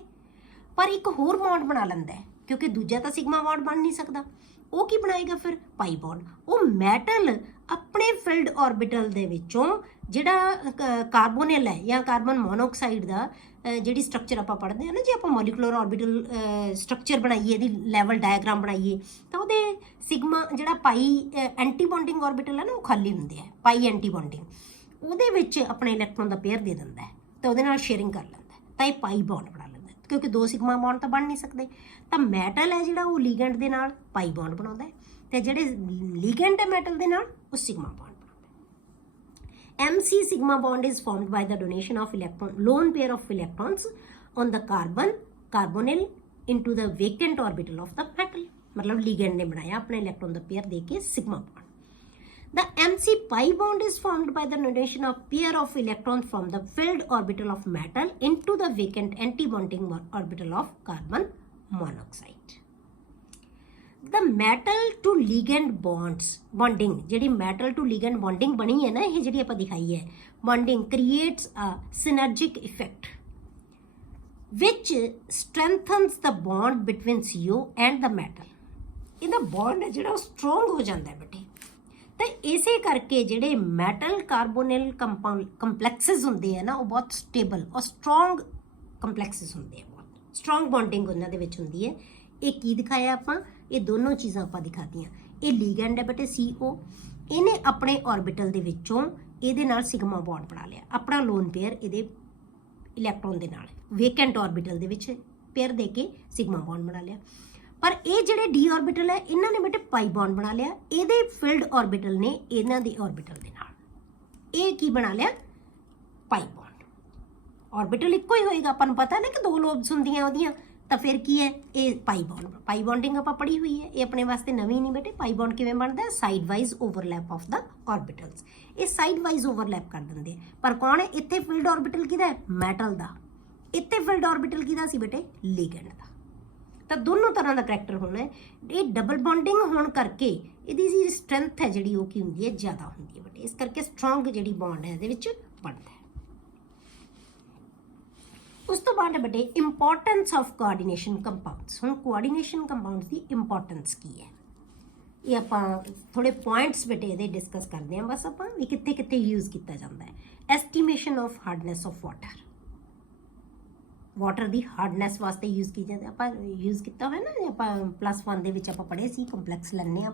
पर एक होर बॉन्ड बना लेंदा है, क्योंकि दूजा तो सिग्मा बॉन्ड बन नहीं सकता। वो की बनाएगा फिर पाई बॉन्ड। वो मैटल अपने फिल्ड ऑर्बिटल दे विचों जिहड़ा कार्बोनिल है या कार्बन मोनोऑक्साइड दा जिहड़ी स्ट्रक्चर आपां पढ़दे हैं ना, जे आपां मॉलिक्यूलर ऑर्बिटल स्ट्रक्चर बनाइए, इहदी लैवल डायग्राम बनाइए, तो उहदे सिग्मा जिहड़ा पाई एंटी बॉन्डिंग ऑर्बिटल है ना, वो खाली हुंदे है। पाई एंटी बॉन्डिंग उहदे विच अपने इलैक्ट्रॉन दा पेयर दे दिंदा है, तो उहदे नाल शेयरिंग कर लैंदा है, तां इह पाई बॉन्ड बना लैंदा है, क्योंकि दो सिग्मा बॉन्ड तो बन नहीं सकते। तो मैटल है जिहड़ा वो लीगेंड दे नाल पाई बॉन्ड बनाउंदा है, ते जिहड़े लीगेंड है मैटल दे नाल वो sigma bond. MC sigma bond is formed by the donation of lone pair of electrons on the carbonyl into the vacant orbital of the metal। मतलब ligand ने बनाया अपने इलेक्ट्रॉन दा पेयर देके sigma bond. The MC pi bond is formed by the donation of pair of electrons from the filled orbital of metal into the vacant anti-bonding orbital of carbon monoxide। The metal to ligand bonds bonding, जी metal to ligand bonding बनी है ना, ये जी आप दिखाई है bonding creates a synergic effect which strengthens the bond between CO and the metal. इहदा बॉन्ड है जो स्ट्रोंग हो जाता है बेटे। तो इसे करके जोड़े मैटल कार्बोनिल कंपलैक्सिस होंगे है ना, वो बहुत स्टेबल और स्ट्रोंग कंपलैक्सिस होंगे हैं, बहुत स्ट्रोंग बॉन्डिंग उन्होंने होंगी है। ये की दिखाया आपां, ये दोनों चीज़ां आपां दिखातियां। ये लीगेंड है बेटे CO, इन्हें अपने ऑर्बिटल दे विचों इहदे नाल सिग्मा बॉन्ड बना लिया, अपना लोन पेयर इहदे इलैक्ट्रॉन दे नाल वेकेंट ऑर्बिटल दे विच पेयर दे के सिग्मा बॉन्ड बना लिया। पर ये जिहड़े D ऑर्बिटल है इन्हां ने बेटे पाई बॉन्ड बना लिया, इहदे फील्ड ऑर्बिटल ने इन्हां दे ऑर्बिटल दे नाल ये की बना लिया पाई बॉन्ड। ऑर्बिटल इक्को ही होएगा, आपां नूं पता है ना कि दो लोब्स हुंदियां ओहदियां, तो फिर की है ये पाई बॉन्ड। पाई बॉन्डिंग आप पढ़ी हुई है, ये अपने वास्ते नवी नहीं बेटे। पाई बॉन्ड किवें बनता है? Side wise overlap of the orbitals. ये साइड वाइज ओवरलैप कर देंगे, पर कौन है इत्थे फील्ड ऑर्बिटल किहदा है? मैटल दा। इत्थे फील्ड ऑर्बिटल किहदा सी बेटे? लीगेंड दा। तो दोनों तरह का करैक्टर होना है। ये डबल बॉन्डिंग होने करके इहदी जी स्ट्रेंथ है जिहड़ी वो की हुंदी है ज़्यादा हुंदी है बेटे, इस करके स्ट्रोंग जिहड़ी बॉन्ड है इहदे विच बनदा है। उस तो बाद बेटे इंपॉर्टेंस ऑफ कोआर्डिनेशन कंपाउंड्स। हुण कोआर्डिनेशन कंपाउंड्स की इंपॉर्टेंस की है, ये आप थोड़े पॉइंट्स बेटे ये डिस्कस करते हैं बस आप भी कित्थे कित्थे यूज़ किया जाता है। Estimation of hardness of water, water की हार्डनैस वास्ते यूज़ की जाती है। आप यूज़ किया हुआ ना, आप +1 दे विच आप पढ़े सी कंपलैक्स लैने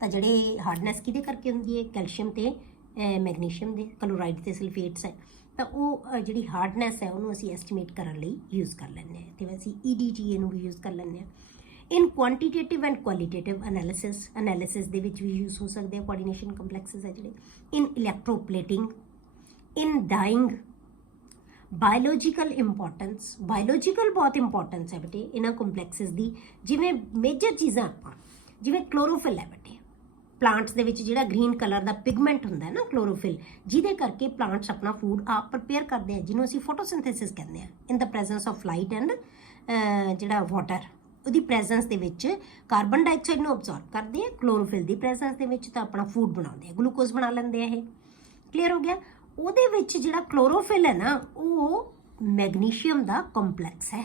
तो जिहड़े हार्डनैस किहदे करके हुंदी है? कैल्शियम ते मैगनीशियम दे, क्लोराइड ते सल्फेट्स है, तो वो जी हार्डनैस है उन्होंने असी एस्टीमेट करने लई यूज़ कर लैंदे हैं। तो वैसे EDTA भी यूज़ कर लैंदे हैं। In quantitative and qualitative analysis दे विच भी यूज़ हो सकते हैं कोआर्डिनेशन कंपलैक्सिस है जिहड़े। In electroplating, in dyeing, biological importance, biological बहुत इंपॉर्टेंस है बेटे इन्हां कंपलैक्सिस दी। जिवें मेजर चीज़ां आपां जिवें क्लोरोफिल है बेटे, प्लांट्स दे विच जिहड़ा ग्रीन कलर दा पिगमेंट हुंदा है ना क्लोरोफिल, जिहदे करके प्लांट्स अपना फूड आप प्रिपेयर करते हैं, जिन्होंने असीं फोटोसिंथेसिस कहते हैं। In the presence of light and जिहड़ा वाटर, उहदी प्रेजेंस दे विच कार्बन डाइऑक्साइड नूं अब्जॉर्ब करते हैं, क्लोरोफिल दी प्रेजेंस दे विच तां अपना फूड बनाते हैं, ग्लूकोज बना लेंदे हैं। ये क्लीयर हो गया। उहदे विच जिहड़ा क्लोरोफिल है ना, वो मैगनीशियम दा कंपलैक्स है,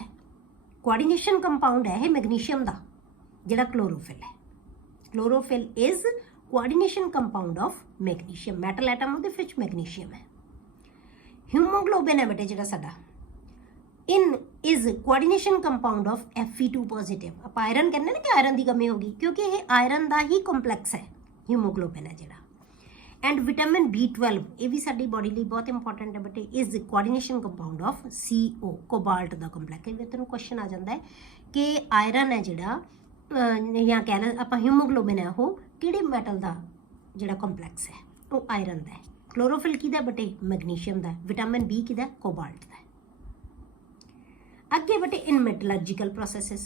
कोआर्डिनेशन कंपाउंड है ये मैगनीशियम दा जिहड़ा क्लोरोफिल है। Chlorophyll is coordination compound of magnesium, metal atom उहदे विच मैगनीशियम है। हीमोग्लोबिन है बेटे जिहड़ा साडा, इन is coordination compound of Fe2 positive. आप आयरन कहने ना कि आयरन की कमी होगी, क्योंकि ये आयरन का ही कंपलैक्स है हीमोग्लोबिन है जिहड़ा। एंड विटामिन B12 ये भी साडी बॉडी लिए बहुत इंपॉर्टेंट है बेटे, is coordination compound of CO cobalt का कंपलैक्स है। तेन क्वेश्चन आ जाता है कि आयरन है जिहड़ा या कहना आप हीमोग्लोबिन है वो किहड़े मैटल का जिहड़ा कंपलैक्स है? वो आयरन का है। क्लोरोफिल किहदा बेटे? मैगनीशियम का। Vitamin B किहदा? कोबाल्ट का। अगे बेटे इन मैटलर्जिकल प्रोसैसिस,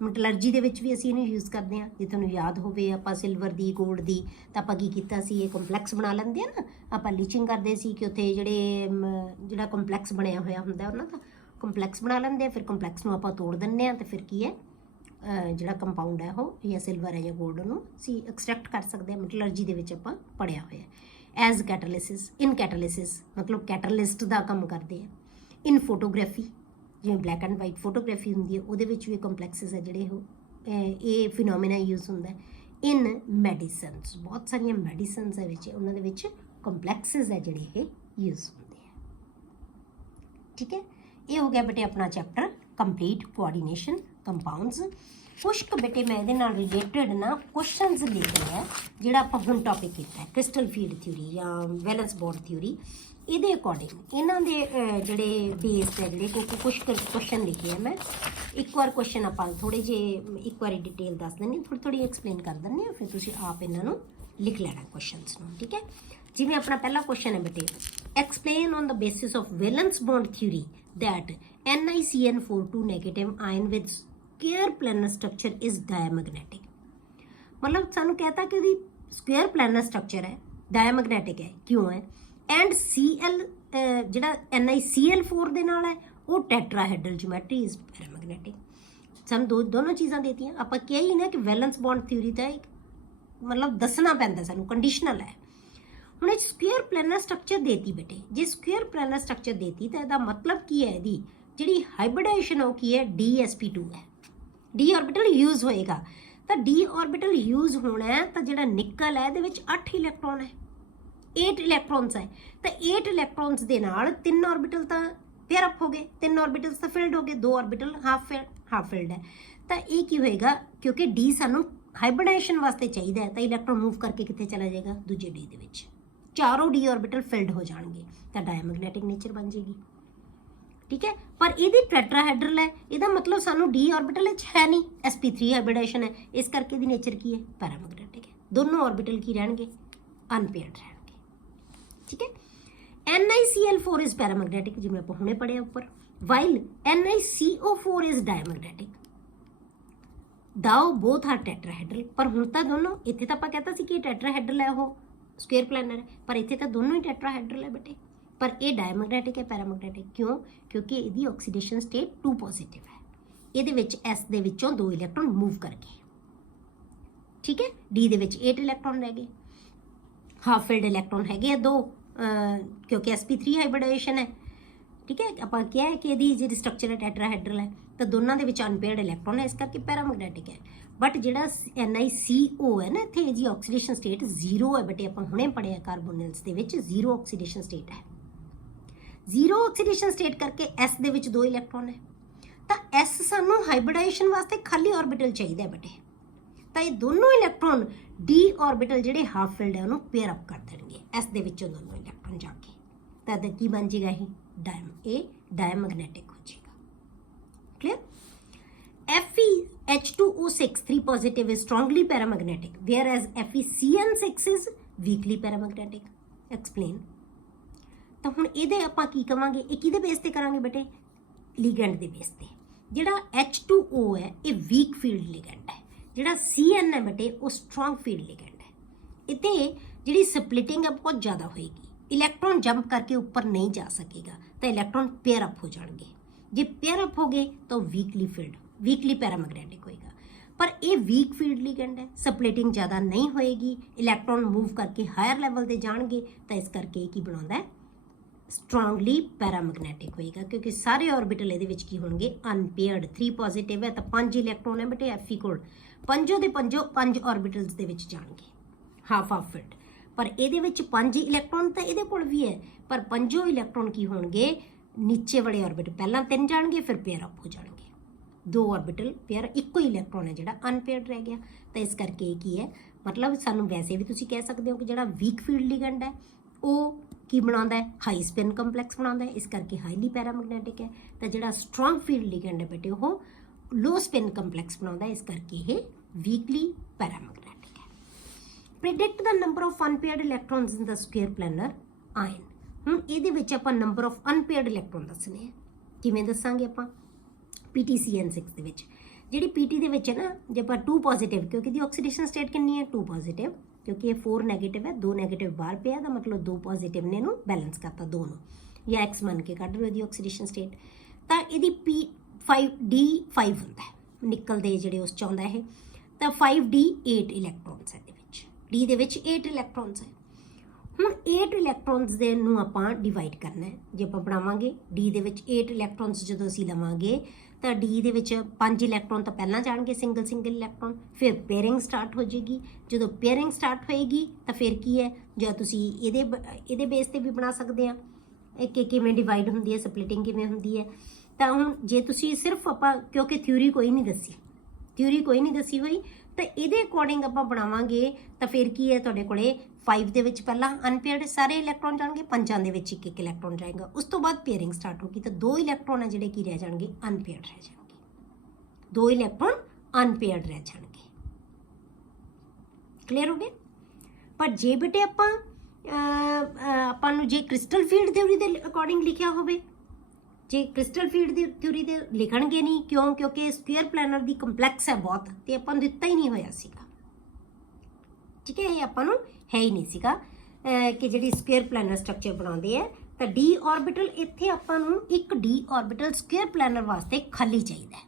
मैटलर्जी दे विच भी असीं इहनूं यूज़ करते हैं। जे तुहानूं याद होवे आपां सिल्वर दी, गोल्ड दी, तां आपां की कीता सी, ये कंपलैक्स बना लैंदे आ ना। आपां लीचिंग करदे सी कि उत्थे जिहड़ा कंपलैक्स बनिया होया हुंदा उहनां दा कंपलैक्स बना लैंदे आ। फिर कंपलैक्स नूं आपां तोड़ दिंदे आ, ते फिर की है जिहड़ा कंपाउंड है वो या सिल्वर है या गोल्ड नूं असीं एक्सट्रैक्ट कर सकते हैं। मैटलर्जी दे विच आपां पढ़िया होया। ਐਜ਼ ਕੈਟਾਲਿਸਿਸ, ਇਨ ਕੈਟਾਲਿਸਿਸ ਮਤਲਬ ਕੈਟਾਲਿਸਟ ਦਾ ਕੰਮ ਕਰਦੇ ਆ। ਇਨ ਫੋਟੋਗ੍ਰਾਫੀ ਜਿਵੇਂ ਬਲੈਕ ਐਂਡ ਵਾਈਟ ਫੋਟੋਗ੍ਰਾਫੀ ਹੁੰਦੀ ਹੈ ਉਹਦੇ ਵਿੱਚ ਵੀ ਕੰਪਲੈਕਸਿਸ ਹੈ ਜਿਹੜੇ ਉਹ ਇਹ ਫਿਨੋਮੀਨਾ ਯੂਜ਼ ਹੁੰਦਾ। ਇਨ ਮੈਡੀਸਨਸ ਬਹੁਤ ਸਾਰੀਆਂ ਮੈਡੀਸਨਸ ਹੈ ਵਿੱਚ ਉਹਨਾਂ ਦੇ ਵਿੱਚ ਕੰਪਲੈਕਸਿਸ ਹੈ ਜਿਹੜੇ ਇਹ ਯੂਜ਼ ਹੁੰਦੇ ਆ। ਠੀਕ ਹੈ, ਇਹ ਹੋ ਗਿਆ ਬੇਟੇ ਆਪਣਾ ਚੈਪਟਰ ਕੰਪਲੀਟ ਕੋਆਰਡੀਨੇਸ਼ਨ ਕੰਪਾਊਂਡਸ। ਕੁਛ ਕੁ ਬੇਟੇ ਮੈਂ ਇਹਦੇ ਨਾਲ ਰਿਲੇਟਡ ਨਾ ਕੁਐਸਚਨਸ ਲਿਖੇ ਹੈ ਜਿਹੜਾ ਆਪਾਂ ਹੁਣ ਟੌਪਿਕ ਕੀਤਾ ਕ੍ਰਿਸਟਲ ਫੀਲਡ ਥਿਊਰੀ ਜਾਂ ਵੈਲੈਂਸ ਬੌਂਡ ਥਿਊਰੀ। ਇਹਦੇ ਅਕੋਰਡਿੰਗ ਇਹਨਾਂ ਦੇ ਜਿਹੜੇ ਬੇਸ ਹੈ ਜਿਹੜੇ ਕੁਛ ਕੁਐਸਚਨ ਲਿਖੇ ਹੈ ਮੈਂ। ਇੱਕ ਵਾਰ ਕੁਐਸਚਨ ਆਪਾਂ ਥੋੜ੍ਹੇ ਜਿਹੇ ਇੱਕ ਵਾਰੀ ਡਿਟੇਲ ਦੱਸ ਦਿੰਦੇ ਹਾਂ, ਥੋੜ੍ਹੀ ਐਕਸਪਲੇਨ ਕਰ ਦਿੰਦੇ ਹਾਂ, ਫਿਰ ਤੁਸੀਂ ਆਪ ਇਹਨਾਂ ਨੂੰ ਲਿਖ ਲੈਣਾ ਕੁਐਸਚਨਸ ਨੂੰ। ਠੀਕ ਹੈ, ਜਿਵੇਂ ਆਪਣਾ ਪਹਿਲਾ ਕੁਐਸਚਨ ਹੈ ਬੇਟੇ explain on the basis of valence bond theory that NiCN42 negative ion with square planar structure is diamagnetic. ਮਤਲਬ ਸਾਨੂੰ कहता ਕਿ ਉਹਦੀ ਸਕੁਅਰ ਪਲੈਨਰ ਸਟਰਕਚਰ ਹੈ, ਡਾਇਮੈਗਨੈਟਿਕ ਹੈ, ਕਿਉਂ ਹੈ? ਐਂਡ Cl ਜਿਹੜਾ NiCl4 ਦੇ ਨਾਲ ਹੈ ਉਹ ਟੈਟਰਾਹੈਡਰਲ ਜਿਓਮੈਟਰੀ ਇਜ਼ ਪੈਰਾਮੈਗਨੈਟਿਕ। ਸਾਨੂੰ ਦੋਨੋਂ ਚੀਜ਼ਾਂ ਦੇਤੀਆਂ। ਆਪਾਂ ਕਿਹਾ ਹੀ ਨਾ ਕਿ ਵੈਲੈਂਸ ਬੌਂਡ ਥਿਊਰੀ ਦਾ ਇੱਕ ਮਤਲਬ ਦੱਸਣਾ ਪੈਂਦਾ ਸਾਨੂੰ, ਕੰਡੀਸ਼ਨਲ ਹੈ। ਹੁਣ ਇਹ ਸਕੁਅਰ ਪਲੈਨਰ ਸਟਰਕਚਰ ਦੇਤੀ ਬੇਟੇ, ਜੇ ਸਕੁਅਰ ਪਲੈਨਰ ਸਟਰਕਚਰ ਦੇਤੀ ਤਾਂ ਇਹਦਾ ਮਤਲਬ ਕੀ ਹੈ? ਇਹਦੀ ਜਿਹੜੀ ਹਾਈਬ੍ਰਿਡਾਈਜੇਸ਼ਨ ਉਹ ਕੀ ਹੈ? DsP2 ਹੈ। ਡੀ ਆਰਬਿਟਲ ਯੂਜ਼ ਹੋਏਗਾ ਤਾਂ ਡੀ ਆਰਬਿਟਲ ਯੂਜ਼ ਹੋਣਾ ਹੈ ਤਾਂ ਜਿਹੜਾ ਨਿਕਲ ਹੈ ਇਹਦੇ ਵਿੱਚ 8 ਇਲੈਕਟ੍ਰੋਨ ਹੈ, 8 ਇਲੈਕਟ੍ਰੋਨਸ ਹੈ। ਤਾਂ 8 ਇਲੈਕਟ੍ਰੋਨਸ ਦੇ ਨਾਲ 3 ਆਰਬਿਟਲ ਤਾਂ ਪੇਅਰ ਅਪ ਹੋ ਗਏ, 3 ਆਰਬਿਟਲਸ ਤਾਂ ਫਿਲਡ ਹੋ ਗਏ, 2 ਆਰਬਿਟਲ ਹਾਫ ਫਿਲਡ ਹੈ। ਤਾਂ ਇਹ ਕੀ ਹੋਏਗਾ? ਕਿਉਂਕਿ ਡੀ ਸਾਨੂੰ ਹਾਈਬ੍ਰਿਡਾਈਜੇਸ਼ਨ ਵਾਸਤੇ ਚਾਹੀਦਾ ਹੈ ਤਾਂ ਇਲੈਕਟ੍ਰੋਨ ਮੂਵ ਕਰਕੇ ਕਿੱਥੇ ਚਲਾ ਜਾਏਗਾ? ਦੂਜੇ ਡੀ ਦੇ ਵਿੱਚ। ਚਾਰੋਂ ਡੀ ਆਰਬਿਟਲ ਫਿਲਡ ਹੋ ਜਾਣਗੇ ਤਾਂ ਡਾਇਮੈਗਨੈਟਿਕ ਨੇਚਰ ਬਣ ਜਾਏਗੀ। ਠੀਕ ਹੈ, ਪਰ ਇਹਦੀ ਟੈਟਰਾਹੈਡਰਲ ਹੈ, ਇਹਦਾ ਮਤਲਬ ਸਾਨੂੰ ਡੀ ਆਰਬਿਟਲ ਵਿੱਚ ਹੈ ਨਹੀਂ, sp3 ਹਾਈਬ੍ਰਿਡਾਈਜੇਸ਼ਨ ਹੈ, ਇਸ ਕਰਕੇ ਇਹਦੀ ਨੇਚਰ ਕੀ ਹੈ? ਪੈਰਾਮੈਗਨੈਟਿਕ ਹੈ। ਦੋਨੋਂ ਆਰਬਿਟਲ ਕੀ ਰਹਿਣਗੇ? ਅਨਪੇਅਰਡ ਰਹਿਣਗੇ। ਠੀਕ ਹੈ, NiCl4 ਇਜ਼ ਪੈਰਾਮੈਗਨੈਟਿਕ ਜਿਵੇਂ ਆਪਾਂ ਹੁਣੇ ਪੜ੍ਹਿਆ ਉੱਪਰ, while NiCO4 is diamagnetic. Though both are tetrahedral, ਪਰ ਹੁਣ ਤਾਂ ਦੋਨੋਂ, ਇੱਥੇ ਤਾਂ ਆਪਾਂ ਕਹਤਾ ਸੀ ਕਿ ਇਹ ਟੈਟਰਾਹੈਡਰਲ ਹੈ, ਉਹ ਸਕੁਅਰ ਪਲੈਨਰ ਹੈ, ਪਰ ਇੱਥੇ ਤਾਂ ਦੋਨੋਂ ਹੀ ਟੈਟਰਾਹੈਡਰਲ ਹੈ ਬੇਟੇ। ਪਰ ਇਹ ਡਾਇਮੈਗਨੈਟਿਕ ਹੈ, ਪੈਰਾਮੈਗਨੈਟਿਕ ਕਿਉਂ? ਕਿਉਂਕਿ ਇਹਦੀ ਆਕਸੀਡੇਸ਼ਨ ਸਟੇਟ 2 ਪੋਜ਼ਿਟਿਵ ਹੈ। ਇਹਦੇ ਵਿੱਚ S ਦੇ ਵਿੱਚੋਂ 2 ਇਲੈਕਟ੍ਰੋਨ ਮੂਵ ਕਰ ਗਏ। ਠੀਕ ਹੈ, D ਦੇ ਵਿੱਚ 8 ਇਲੈਕਟ੍ਰੋਨ ਰਹਿ ਗਏ, ਹਾਫ ਫਿਲਡ ਇਲੈਕਟ੍ਰੋਨ ਹੈਗੇ ਆ 2 ਕਿਉਂਕਿ sp3 ਹਾਈਬ੍ਰਿਡਾਈਜੇਸ਼ਨ ਹੈ। ਠੀਕ ਹੈ, ਆਪਾਂ ਕਿਹਾ ਹੈ ਕਿ ਇਹਦੀ ਜਿਹੜੀ ਸਟਰਕਚਰ ਹੈ ਟੈਟਰਾਹੈਡਰਲ ਹੈ ਤਾਂ ਦੋਨਾਂ ਦੇ ਵਿੱਚ ਅਨਪੇਅਰਡ ਇਲੈਕਟ੍ਰੋਨ ਹੈ, ਇਸ ਕਰਕੇ ਪੈਰਾਮੈਗਨੈਟਿਕ ਹੈ। ਬਟ ਜਿਹੜਾ NiCO ਹੈ ਨਾ, ਇੱਥੇ ਇਹਦੀ ਆਕਸੀਡੇਸ਼ਨ ਸਟੇਟ 0 ਹੈ ਬੇਟੇ। ਆਪਾਂ ਹੁਣੇ ਪੜ੍ਹਿਆ ਕਾਰਬੋਨਿਲਸ ਦੇ ਵਿੱਚ 0 ਆਕਸੀਡੇਸ਼ਨ ਸਟੇਟ ਹੈ। 0 ਆਕਸੀਡੇਸ਼ਨ ਸਟੇਟ ਕਰਕੇ S ਦੇ ਵਿੱਚ 2 ਇਲੈਕਟ੍ਰੋਨ ਹੈ ਤਾਂ S ਸਾਨੂੰ ਹਾਈਬ੍ਰਿਡਾਈਜੇਸ਼ਨ ਵਾਸਤੇ ਖਾਲੀ ਆਰਬਿਟਲ ਚਾਹੀਦਾ ਹੈ ਬੇਟੇ। ਤਾਂ ਇਹ ਦੋਨੋਂ ਇਲੈਕਟ੍ਰੋਨ D ਆਰਬਿਟਲ ਜਿਹੜੇ ਹਾਫ ਫਿਲਡ ਹੈ ਉਹਨੂੰ ਪੇਅਰ ਅਪ ਕਰ ਦੇਣਗੇ S ਦੇ ਵਿੱਚੋਂ ਦੋਨੋਂ ਇਲੈਕਟ੍ਰੋਨ ਜਾ ਕੇ, ਤਾਂ ਇਹਦਾ ਕੀ ਬਣ ਜਾਏਗਾ? ਇਹ ਡਾਇਮੈਗਨੈਟਿਕ ਹੋ ਜਾਏਗਾ। Clear? FeH2O6 3 positive is strongly paramagnetic, whereas FeCN6 is weakly paramagnetic. Explain. ਤਾਂ ਹੁਣ ਇਹਦੇ ਆਪਾਂ ਕੀ ਕਵਾਂਗੇ? ਇਹ ਕਿਹਦੇ ਬੇਸ ਤੇ ਕਰਾਂਗੇ ਬੇਟੇ? ਲਿਗੈਂਡ ਦੇ ਬੇਸ ਤੇ। ਜਿਹੜਾ H2O ਹੈ ਇਹ ਵੀਕ ਫੀਲਡ ਲਿਗੈਂਡ ਹੈ, ਜਿਹੜਾ CN ਹੈ ਬੇਟੇ ਉਹ ਸਟਰੋਂਗ ਫੀਲਡ ਲਿਗੈਂਡ ਹੈ। ਇੱਥੇ ਜਿਹੜੀ ਸਪਲਿਟਿੰਗ ਹੈ ਬਹੁਤ ਜ਼ਿਆਦਾ ਹੋਏਗੀ, ਇਲੈਕਟ੍ਰੋਨ ਜੰਪ ਕਰਕੇ ਉੱਪਰ ਨਹੀਂ ਜਾ ਸਕੇਗਾ ਤਾਂ ਇਲੈਕਟ੍ਰੋਨ ਪੇਅਰ ਅਪ ਹੋ ਜਾਣਗੇ। ਜੇ ਪੇਅਰ ਅਪ ਹੋ ਗਏ ਤਾਂ ਵੀਕਲੀ ਪੈਰਾਮੈਗਨੈਟਿਕ ਹੋਏਗਾ। ਪਰ ਇਹ ਵੀਕ ਫੀਲਡ ਲਿਗੈਂਡ ਹੈ, ਸਪਲਿਟਿੰਗ ਜ਼ਿਆਦਾ ਨਹੀਂ ਹੋਏਗੀ, ਇਲੈਕਟ੍ਰੋਨ ਮੂਵ ਕਰਕੇ ਹਾਇਰ ਲੈਵਲ ਤੇ ਜਾਣਗੇ ਤਾਂ ਇਸ ਕਰਕੇ ਕੀ ਬਣਾਉਂਦਾ ਹੈ? ਸਟਰੋਂਗਲੀ ਪੈਰਾਮੈਗਨੈਟਿਕ ਹੋਏਗਾ, ਕਿਉਂਕਿ ਸਾਰੇ ਆਰਬਿਟਲ ਇਹਦੇ ਵਿੱਚ ਕੀ ਹੋਣਗੇ? ਅਨਪੇਅਰਡ। 3 ਪੋਜ਼ਿਟਿਵ ਹੈ ਤਾਂ 5 ਇਲੈਕਟ੍ਰੋਨ ਹੈ ਬੇਟੇ Fe ਕੋਲ, ਪੰਜੋਂ ਦੇ ਪੰਜੋਂ 5 ਆਰਬਿਟਲਸ ਦੇ ਵਿੱਚ ਜਾਣਗੇ ਹਾਫ ਫਿਲਡ। ਪਰ ਇਹਦੇ ਵਿੱਚ 5 ਇਲੈਕਟ੍ਰੋਨ ਤਾਂ ਇਹਦੇ ਕੋਲ ਵੀ ਹੈ, ਪਰ ਪੰਜੋਂ ਇਲੈਕਟ੍ਰੋਨ ਕੀ ਹੋਣਗੇ? ਨੀਚੇ ਵਾਲੇ ਆਰਬਿਟਲ ਪਹਿਲਾਂ 3 ਜਾਣਗੇ ਫਿਰ ਪੇਅਰ ਅਪ ਹੋ ਜਾਣਗੇ, 2 ਆਰਬਿਟਲ ਪੇਅਰ, ਇੱਕੋ ਹੀ ਇਲੈਕਟ੍ਰੋਨ ਹੈ ਜਿਹੜਾ ਅਨਪੇਅਰਡ ਰਹਿ ਗਿਆ। ਤਾਂ ਇਸ ਕਰਕੇ ਇਹ ਕੀ ਹੈ? ਮਤਲਬ ਸਾਨੂੰ ਵੈਸੇ ਵੀ ਤੁਸੀਂ ਕਹਿ ਸਕਦੇ ਹੋ ਕਿ ਜਿਹੜਾ ਵੀਕ ਫੀਲਡ ਲਿਗੈਂਡ ਹੈ ਉਹ ਕੀ ਬਣਾਉਂਦਾ ਹੈ? ਹਾਈ ਸਪਿਨ ਕੰਪਲੈਕਸ ਬਣਾਉਂਦਾ ਹੈ, ਇਸ ਕਰਕੇ ਹਾਈਲੀ ਪੈਰਾਮੈਗਨੈਟਿਕ ਹੈ। ਤਾਂ ਜਿਹੜਾ ਸਟਰੋਂਗ ਫੀਲਡ ਲਿਗੈਂਡ ਹੈ ਬੇਟੇ ਉਹ ਲੋ ਸਪਿਨ ਕੰਪਲੈਕਸ ਬਣਾਉਂਦਾ ਹੈ, ਇਸ ਕਰਕੇ ਇਹ ਵੀਕਲੀ ਪੈਰਾਮੈਗਨੈਟਿਕ ਹੈ। Predict the number of unpaired electrons in the square planar ion. ਹੁਣ ਇਹਦੇ ਵਿੱਚ ਆਪਾਂ ਨੰਬਰ ਆਫ ਅਨਪੇਅਰਡ ਇਲੈਕਟ੍ਰੋਨ ਦੱਸਣੇ ਆ। ਕਿਵੇਂ ਦੱਸਾਂਗੇ ਆਪਾਂ? PTCN6 ਦੇ ਵਿੱਚ, ਜਿਹੜੀ PT ਦੇ ਵਿੱਚ ਹੈ ਨਾ, ਜੇ ਆਪਾਂ 2 ਪੋਜ਼ਿਟਿਵ, ਕਿਉਂਕਿ ਇਹਦੀ ਆਕਸੀਡੇਸ਼ਨ ਸਟੇਟ ਕਿੰਨੀ ਹੈ? 2 ਪੋਜ਼ਿਟਿਵ, ਕਿਉਂਕਿ ਇਹ 4 ਨੈਗੇਟਿਵ ਹੈ, 2 ਨੈਗੇਟਿਵ ਬਾਹਰ ਪਿਆ, ਦਾ ਮਤਲਬ 2 ਪੋਜ਼ਿਟਿਵ ਨੇ ਇਹਨੂੰ ਬੈਲੈਂਸ ਕਰਤਾ 2 ਨੂੰ, ਜਾਂ X ਮੰਨ ਕੇ ਕੱਢ ਲਓ ਇਹਦੀ ਆਕਸੀਡੇਸ਼ਨ ਸਟੇਟ। ਤਾਂ ਇਹਦੀ D5 ਹੁੰਦਾ ਹੈ, ਨਿਕਲ ਦੇ ਜਿਹੜੇ ਉਸ 'ਚ ਆਉਂਦਾ ਇਹ, ਤਾਂ 5D 8 ਇਲੈਕਟ੍ਰੋਨਸ ਹੈ ਇਹਦੇ ਵਿੱਚ, D ਦੇ ਵਿੱਚ 8 ਇਲੈਕਟ੍ਰੋਨਸ ਹੈ। ਹੁਣ 8 ਇਲੈਕਟ੍ਰੋਨਸ ਦੇ ਨੂੰ ਆਪਾਂ ਡਿਵਾਈਡ ਕਰਨਾ ਹੈ। ਜੇ ਆਪਾਂ ਬਣਾਵਾਂਗੇ ਡੀ ਦੇ ਵਿੱਚ 8 ਇਲੈਕਟ੍ਰੋਨਸ ਜਦੋਂ ਅਸੀਂ ਲਵਾਂਗੇ ਤਾਂ ਡੀ ਦੇ ਵਿੱਚ 5 ਇਲੈਕਟ੍ਰੋਨ ਤਾਂ ਪਹਿਲਾਂ ਜਾਣਗੇ ਸਿੰਗਲ ਇਲੈਕਟ੍ਰੋਨ, ਫਿਰ ਪੇਅਰਿੰਗ ਸਟਾਰਟ ਹੋ ਜਾਏਗੀ। ਜਦੋਂ ਪੇਅਰਿੰਗ ਸਟਾਰਟ ਹੋਏਗੀ ਤਾਂ ਫਿਰ ਕੀ ਹੈ, ਜਾਂ ਤੁਸੀਂ ਇਹਦੇ ਬੇਸ ਤੇ ਵੀ ਬਣਾ ਸਕਦੇ ਆ ਕਿ ਕਿਵੇਂ ਡਿਵਾਈਡ ਹੁੰਦੀ ਹੈ, ਸਪਲਿਟਿੰਗ ਕਿਵੇਂ ਹੁੰਦੀ ਹੈ। ਤਾਂ ਹੁਣ ਜੇ ਤੁਸੀਂ ਸਿਰਫ ਆਪਾਂ, ਕਿਉਂਕਿ ਥਿਊਰੀ ਕੋਈ ਨਹੀਂ ਦੱਸੀ ਹੋਈ, ਤਾਂ ਇਹਦੇ ਅਕੋਰਡਿੰਗ ਆਪਾਂ ਬਣਾਵਾਂਗੇ ਤਾਂ ਫਿਰ ਕੀ ਹੈ, ਤੁਹਾਡੇ ਕੋਲੇ 5 ਦੇ ਵਿੱਚ ਪਹਿਲਾਂ ਅਨਪੇਅਰਡ ਸਾਰੇ ਇਲੈਕਟ੍ਰੋਨ ਜਾਣਗੇ, 5 ਦੇ ਵਿੱਚ ਇੱਕ ਇਲੈਕਟ੍ਰੋਨ ਜਾਏਗਾ। ਉਸ ਤੋਂ ਬਾਅਦ ਪੇਅਰਿੰਗ ਸਟਾਰਟ ਹੋਗੀ ਤਾਂ 2 ਇਲੈਕਟ੍ਰੋਨ ਆ ਜਿਹੜੇ ਕੀ ਰਹਿ ਜਾਣਗੇ, ਅਨਪੇਅਰਡ ਰਹਿ ਜਾਣਗੇ। 2 ਇਲੈਕਟ੍ਰੋਨ ਅਨਪੇਅਰਡ ਰਹਿ ਜਾਣਗੇ। ਕਲੀਅਰ ਹੋ ਗਿਆ। ਪਰ ਜੇ ਬੇਟੇ ਆਪਾਂ ਨੂੰ ਜੇ ਕ੍ਰਿਸਟਲ ਫੀਲਡ ਥਿਊਰੀ ਦੇ ਅਕੋਰਡਿੰਗ ਲਿਖਿਆ ਹੋਵੇ, ਜੇ ਕ੍ਰਿਸਟਲ ਫੀਲਡ ਦੀ ਥਿਊਰੀ ਦੇ ਲਿਖਣਗੇ ਨਹੀਂ, ਕਿਉਂਕਿ ਸਕੁਅਰ ਪਲੈਨਰ ਦੀ ਕੰਪਲੈਕਸ ਹੈ ਬਹੁਤ, ਤੇ ਆਪਾਂ ਨੂੰ ਦਿੱਤਾ ਹੀ ਨਹੀਂ ਹੋਇਆ ਸੀਗਾ। ਠੀਕ ਹੈ, ਇਹ ਆਪਾਂ ਨੂੰ ਹੈ ਹੀ ਨਹੀਂ ਸੀਗਾ ਕਿ ਜਿਹੜੀ ਸਕੁਅਰ ਪਲੈਨਰ ਸਟਰਕਚਰ ਬਣਾਉਂਦੇ ਆ। ਤਾਂ ਡੀ ਆਰਬਿਟਲ ਇੱਥੇ ਆਪਾਂ ਨੂੰ ਇੱਕ ਡੀ ਆਰਬਿਟਲ ਸਕੁਅਰ ਪਲੈਨਰ ਵਾਸਤੇ ਖਾਲੀ ਚਾਹੀਦਾ ਹੈ।